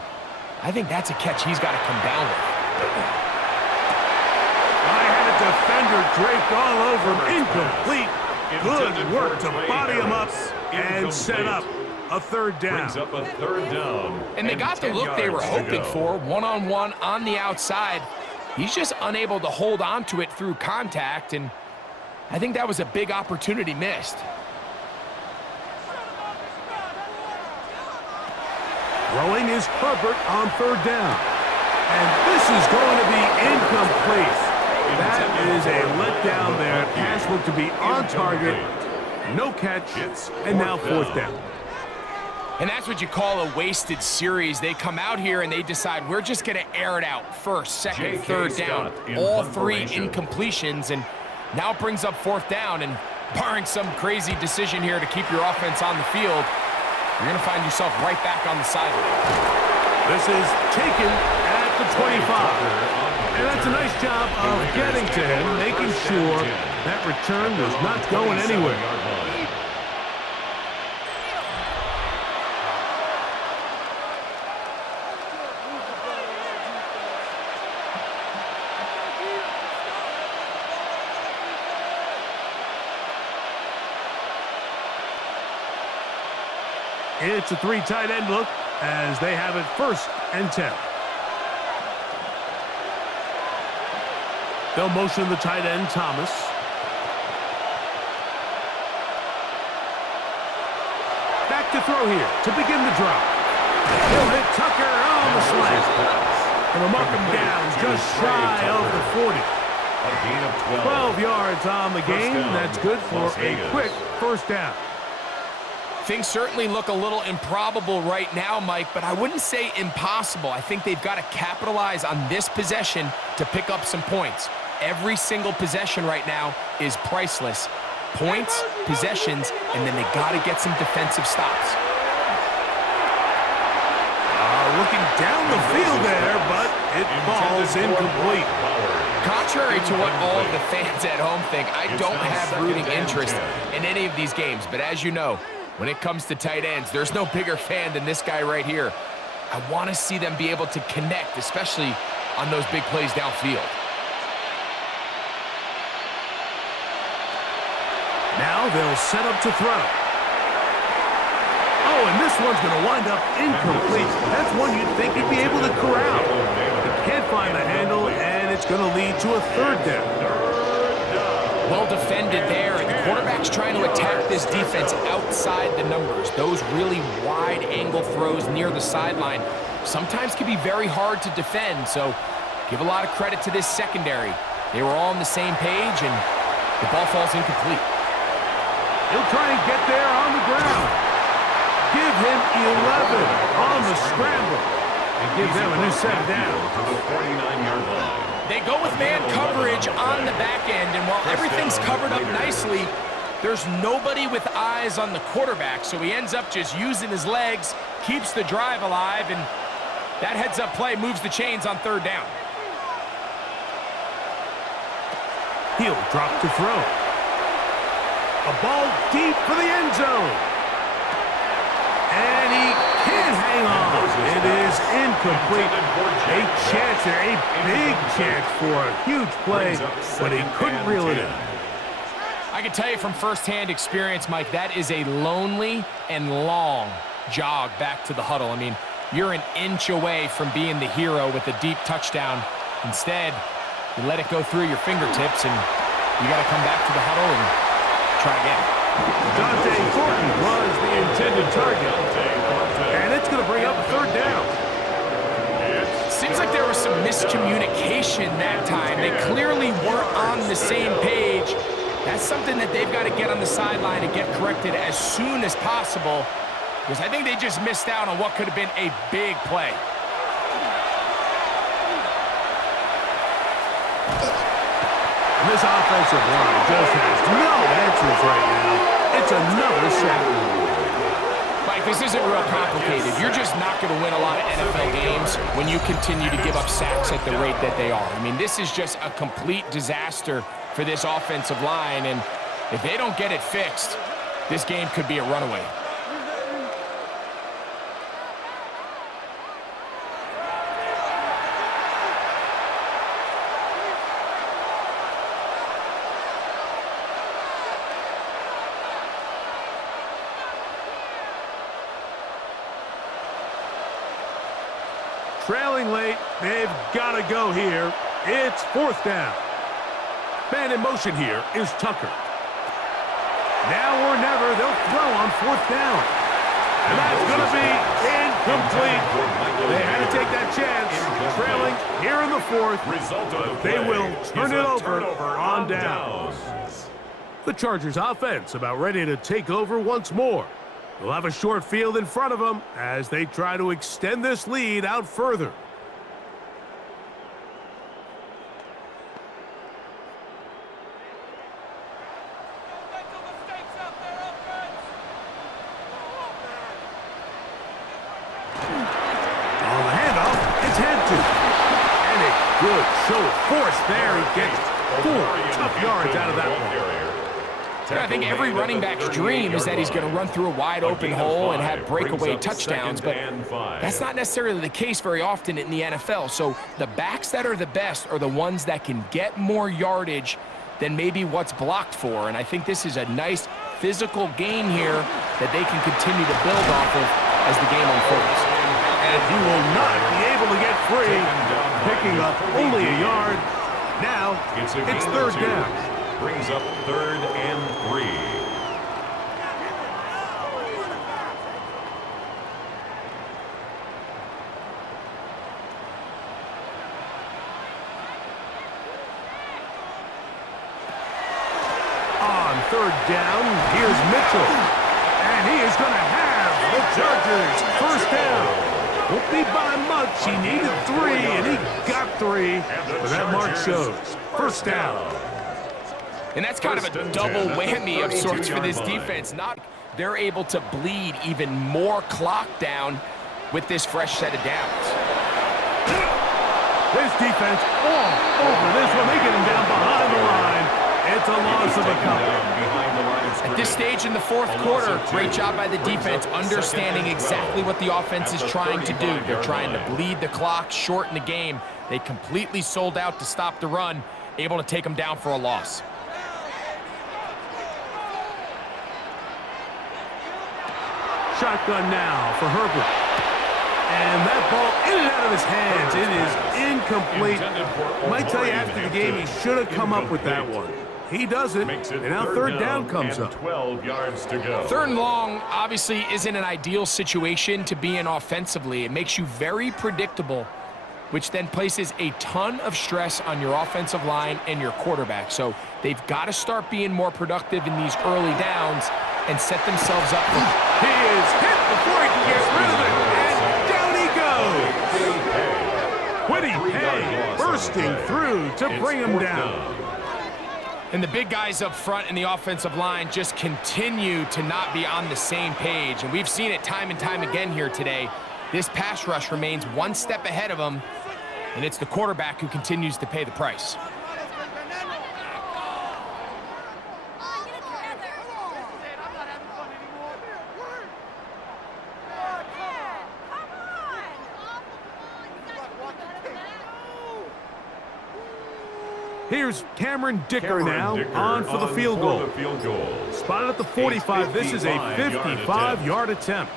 I think that's a catch he's got to come down with. I had a defender draped all over him. Incomplete. Good work to body him up and set up a third down. Brings up a third down. And they got the 10 look they were yards to hoping go. for, one-on-one on the outside. He's just unable to hold on to it through contact, and I think that was a big opportunity missed. Throwing is Herbert on third down. And this is going to be incomplete. That is a letdown there. Pass looked to be on target. No catch. And now fourth down. And that's what you call a wasted series. They come out here and they decide we're just going to air it out first, second, J.K. third down. Scott in All punt three formation. incompletions, and now it brings up fourth down. And barring some crazy decision here to keep your offense on the field, you're going to find yourself right back on the sideline. This is taken at the 25. And that's a nice job of getting to him, making sure that return was not going anywhere. It's a three tight end look as they have it first and 10. They'll motion the tight end, Thomas. Back to throw here to begin the drop. He'll hit Tucker on the slant. And will mark him down just shy of the 40. A gain of 12 yards on the game. That's good for a quick first down. Things certainly look a little improbable right now, Mike, but I wouldn't say impossible. I think they've got to capitalize on this possession to pick up some points. Every single possession right now is priceless. Points, possessions, and then they got to get some defensive stops. Looking down the field there, but it falls incomplete. Contrary to what all of the fans at home think, I don't have rooting interest in any of these games, but as you know, when it comes to tight ends, there's no bigger fan than this guy right here. I want to see them be able to connect, especially on those big plays downfield. Now they'll set up to throw. Oh, and this one's going to wind up incomplete. That's one you'd think he'd be able to corral. He can't find the handle, and it's going to lead to a third down. Well defended there, and the quarterback's trying to attack this defense outside the numbers. Those really wide-angle throws near the sideline sometimes can be very hard to defend, so give a lot of credit to this secondary. They were all on the same page, and the ball falls incomplete. He'll try and get there on the ground. Give him 11 on the scramble, and give them a new set down. To the 49-yard line. They go with man coverage on the back end, and while everything's covered up nicely, there's nobody with eyes on the quarterback, so he ends up just using his legs, keeps the drive alive, and that heads-up play moves the chains on third down. He'll drop to throw. A ball deep for the end zone. And he can't hang on. It is incomplete. A chance there, a big chance for a huge play, but he couldn't reel it in. I can tell you from firsthand experience, Mike, that is a lonely and long jog back to the huddle. I mean, you're an inch away from being the hero with a deep touchdown. Instead, you let it go through your fingertips, and you got to come back to the huddle and try again. Dante Thornton was the intended target, and it's going to bring up a third down. Seems like there was some miscommunication that time. They clearly weren't on the same page. That's something that they've got to get on the sideline and get corrected as soon as possible, because I think they just missed out on what could have been a big play. This offensive line just has no answers right now. It's another sack. this isn't real complicated. You're just not going to win a lot of NFL games when you continue to give up sacks at the rate that they are. I mean, this is just a complete disaster for this offensive line, and if they don't get it fixed, this game could be a runaway. Trailing late, they've got to go here. It's 4th down. Man in motion here is Tucker. Now or never, they'll throw on 4th down. And that's going to be incomplete. They had to take that chance. Trailing here in the 4th, but they will turn it over on downs. The Chargers offense about ready to take over once more. They'll have a short field in front of them as they try to extend this lead out further. On the handoff, it's had to. And a good show of force there. He gets 4 tough yards out of that one. Yeah, I think every running back's dream is that he's going to run through a wide-open hole and have breakaway touchdowns, but that's not necessarily the case very often in the NFL. So the backs that are the best are the ones that can get more yardage than maybe what's blocked for, and I think this is a nice physical gain here that they can continue to build off of as the game unfolds. And he will not be able to get free, picking up only a yard. Now, it's 3rd down. Brings up 3rd and 3. On 3rd down, here's Mitchell. And he is going to have the Chargers 1st down. Won't be by much. He needed 3, and he got 3. But that mark shows 1st down. And that's kind of a double whammy of sorts for this defense. They're able to bleed even more clock down with this fresh set of downs. This defense all over this one. They get him down behind the line. It's a loss of a couple. At this stage in the 4th quarter, great job by the defense, understanding exactly what the offense is trying to do. They're trying to bleed the clock, shorten the game. They completely sold out to stop the run, able to take them down for a loss. Shotgun now for Herbert. And that ball in and out of his hands. It is incomplete. I might tell you after the game he should have come up with that one. He doesn't, and now 3rd down comes up. 12 yards to go. 3rd and long obviously isn't an ideal situation to be in offensively. It makes you very predictable, which then places a ton of stress on your offensive line and your quarterback. So they've got to start being more productive in these early downs and set themselves up for... He is hit before he can get rid of it, and down he goes. Quiddy Pay bursting through to bring him down. And the big guys up front in the offensive line just continue to not be on the same page. And we've seen it time and time again here today. This pass rush remains one step ahead of them, and it's the quarterback who continues to pay the price. Here's Cameron Dicker now on for the field goal. Spotted at the 45. This is a 55-yard attempt.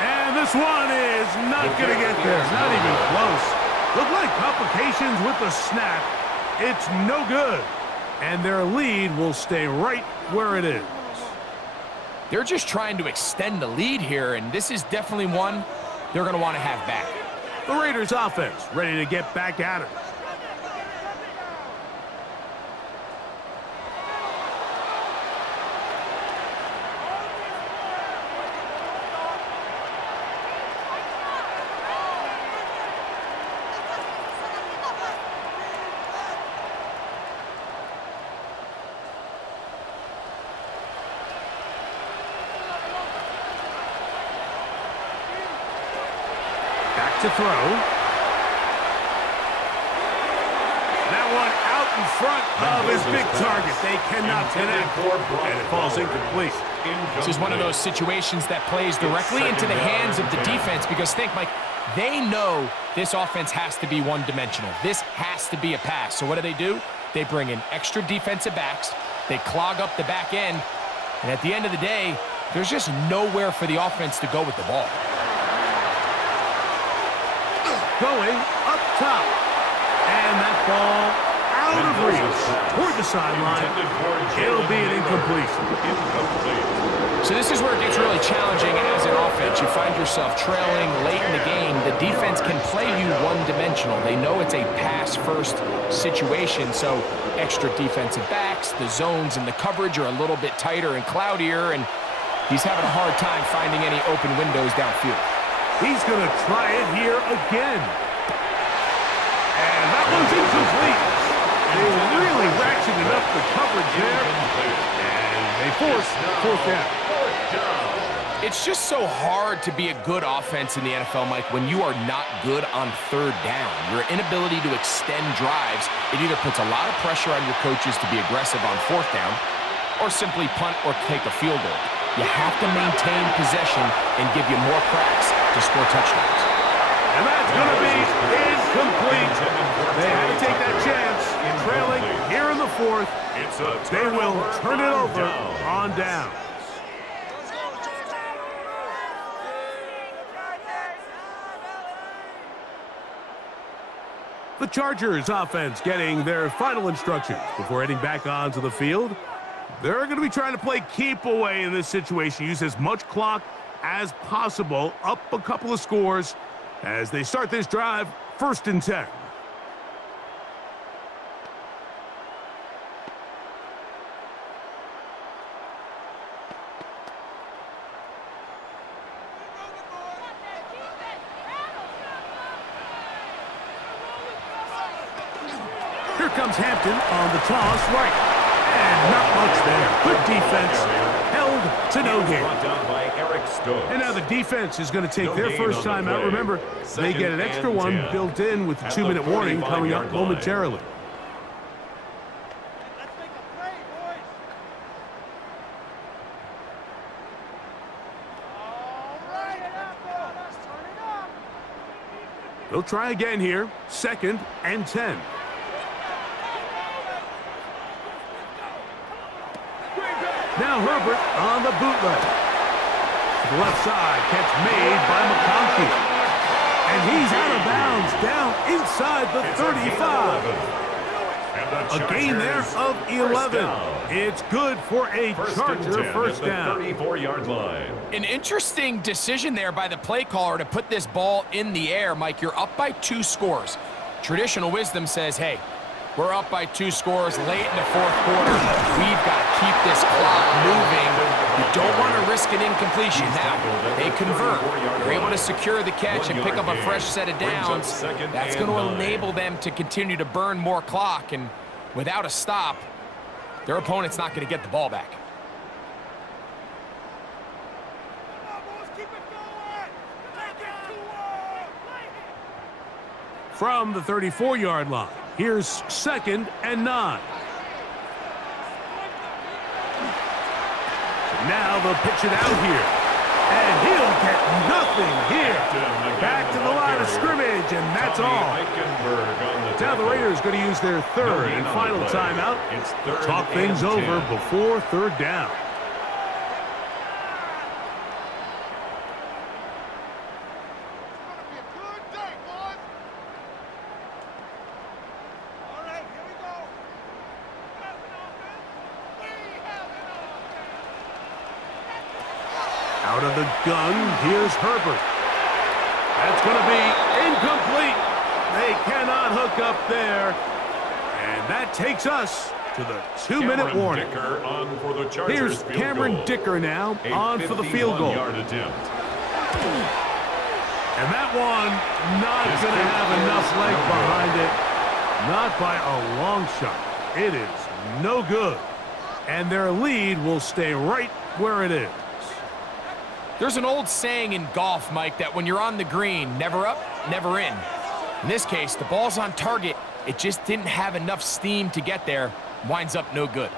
And this one is not going to get there. Not even close. Look like complications with the snap. It's no good. And their lead will stay right where it is. They're just trying to extend the lead here, and this is definitely one they're going to want to have back. The Raiders offense ready to get back at it. Back to throw. That one out in front of his big target. They cannot connect, and it falls incomplete. This is one of those situations that plays directly into the hands of the defense because think, Mike, they know this offense has to be one-dimensional. This has to be a pass. So what do? They bring in extra defensive backs. They clog up the back end. And at the end of the day, there's just nowhere for the offense to go with the ball. Going up top. And that ball out of reach toward the sideline. It'll be an incompletion. So this is where it gets really challenging as an offense. You find yourself trailing late in the game. The defense can play you one-dimensional. They know it's a pass-first situation, so extra defensive backs, the zones and the coverage are a little bit tighter and cloudier, and he's having a hard time finding any open windows downfield. He's going to try it here again. And that one's incomplete. They really ratcheted up the coverage there. And they force fourth down. It's just so hard to be a good offense in the NFL, Mike, when you are not good on third down. Your inability to extend drives, it either puts a lot of pressure on your coaches to be aggressive on fourth down or simply punt or take a field goal. You have to maintain possession and give you more cracks to score touchdowns. And that's going to be incomplete. They had to take that chance. Trailing here in the fourth. They will turn it over on down. The Chargers offense getting their final instructions before heading back onto the field. They're going to be trying to play keep away in this situation. Use as much clock as possible. Up a couple of scores as they start this drive, 1st and 10. Here comes Hampton on the toss right. And not much there. Good defense. Held to no gain. And now the defense is going to take their first time out. Remember, they get an extra one built in with the 2-minute warning coming up momentarily. They'll try again here. 2nd and 10. Now Herbert on the bootleg. To the left side, catch made by McConkey. And he's out of bounds, down inside the 35. A gain there of 11. It's good for a Charger first down. 34-yard line. An interesting decision there by the play caller to put this ball in the air. Mike, you're up by 2 scores. Traditional wisdom says, hey, we're up by 2 scores late in the 4th quarter. We've got to keep this clock moving. You don't want to risk an incompletion. Now, they convert. They're able to secure the catch and pick up a fresh set of downs. That's going to enable them to continue to burn more clock. And without a stop, their opponent's not going to get the ball back. From the 34-yard line, here's 2nd and 9. Now they'll pitch it out here. And he'll get nothing here. Back to the line of scrimmage, and that's all. Now the Raiders going to use their 3rd and final timeout. Talk things over before 3rd down. Out of the gun, here's Herbert. That's going to be incomplete. They cannot hook up there. And that takes us to the 2-minute warning. Here's Cameron Dicker now on for the field goal. And that one not going to have enough leg behind it. Not by a long shot. It is no good. And their lead will stay right where it is. There's an old saying in golf, Mike, that when you're on the green, never up, never in. In this case, the ball's on target. It just didn't have enough steam to get there. Winds up no good.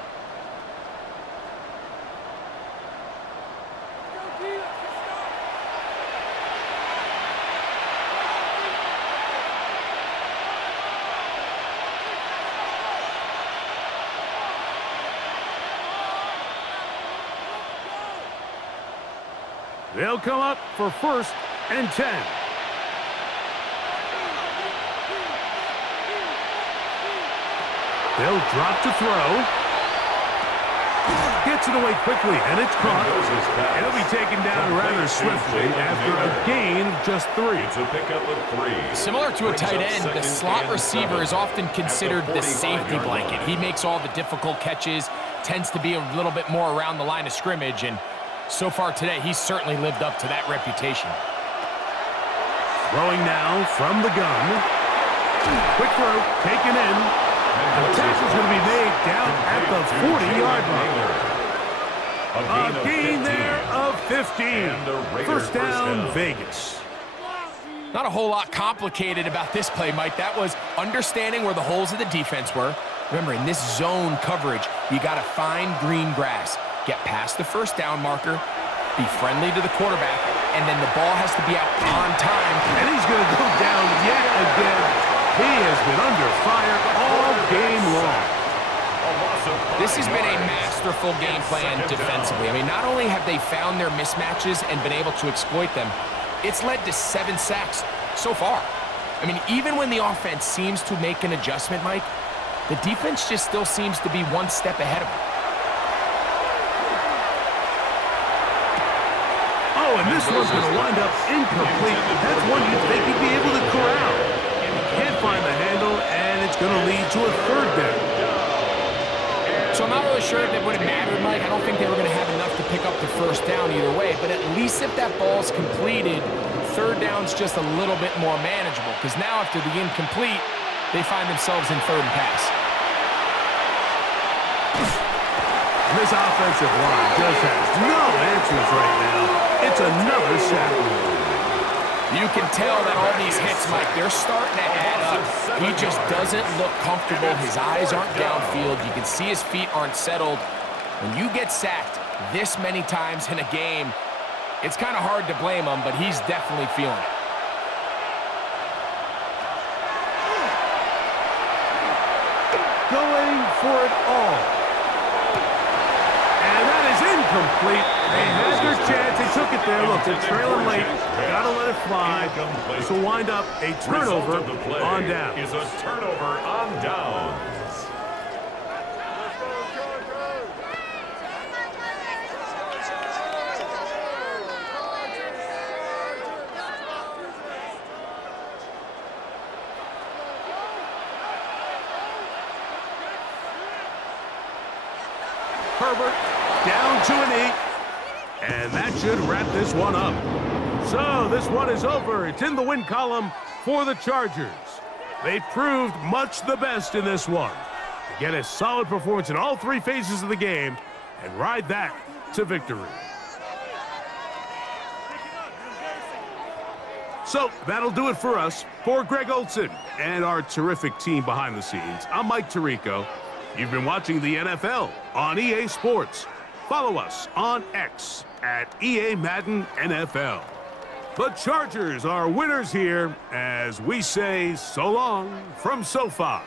They'll come up for 1st and 10. They'll drop to throw. Gets it away quickly, and it's caught. It'll be taken down rather swiftly after a gain of just 3. It's a pickup of 3. Similar to a tight end, the slot receiver is often considered the safety blanket. He makes all the difficult catches, tends to be a little bit more around the line of scrimmage, and so far today, he's certainly lived up to that reputation. Throwing now from the gun. Quick throw, taken in. And the tackle's going to be made down at the 40-yard line. A gain there of 15. First down, Vegas. Not a whole lot complicated about this play, Mike. That was understanding where the holes of the defense were. Remember, in this zone coverage, you got to find green grass. Get past the first down marker, be friendly to the quarterback, and then the ball has to be out on time. And he's going to go down yet again. He has been under fire all game long. This has been a masterful game plan defensively. I mean, not only have they found their mismatches and been able to exploit them, it's led to 7 sacks so far. I mean, even when the offense seems to make an adjustment, Mike, the defense just still seems to be one step ahead of them. Oh, and this one's going to wind up incomplete. That's one you'd think he'd be able to corral. And he can't find the handle, and it's going to lead to a 3rd down. So I'm not really sure if it would have mattered, Mike. I don't think they were going to have enough to pick up the 1st down either way. But at least if that ball's completed, 3rd down's just a little bit more manageable. Because now after the incomplete, they find themselves in 3rd and pass. This offensive line just has no answers right now. It's another sack. You can tell that all these hits, Mike, they're starting to add up. He just doesn't look comfortable. His eyes aren't downfield. You can see his feet aren't settled. When you get sacked this many times in a game, it's kind of hard to blame him, but he's definitely feeling it. Going for it all. And that is incomplete. They had their chance. They took it there. Look, they're trailing late. Got to let it fly. This will wind up a turnover on downs. Is a turnover on downs. Herbert down to a knee. And that should wrap this one up. So this one is over. It's in the win column for the Chargers. They proved much the best in this one. To get a solid performance in all 3 phases of the game and ride that to victory. So that'll do it for us. For Greg Olson and our terrific team behind the scenes, I'm Mike Tirico. You've been watching the NFL on EA Sports. Follow us on X at EA Madden NFL. The Chargers are winners here as we say so long from SoFi.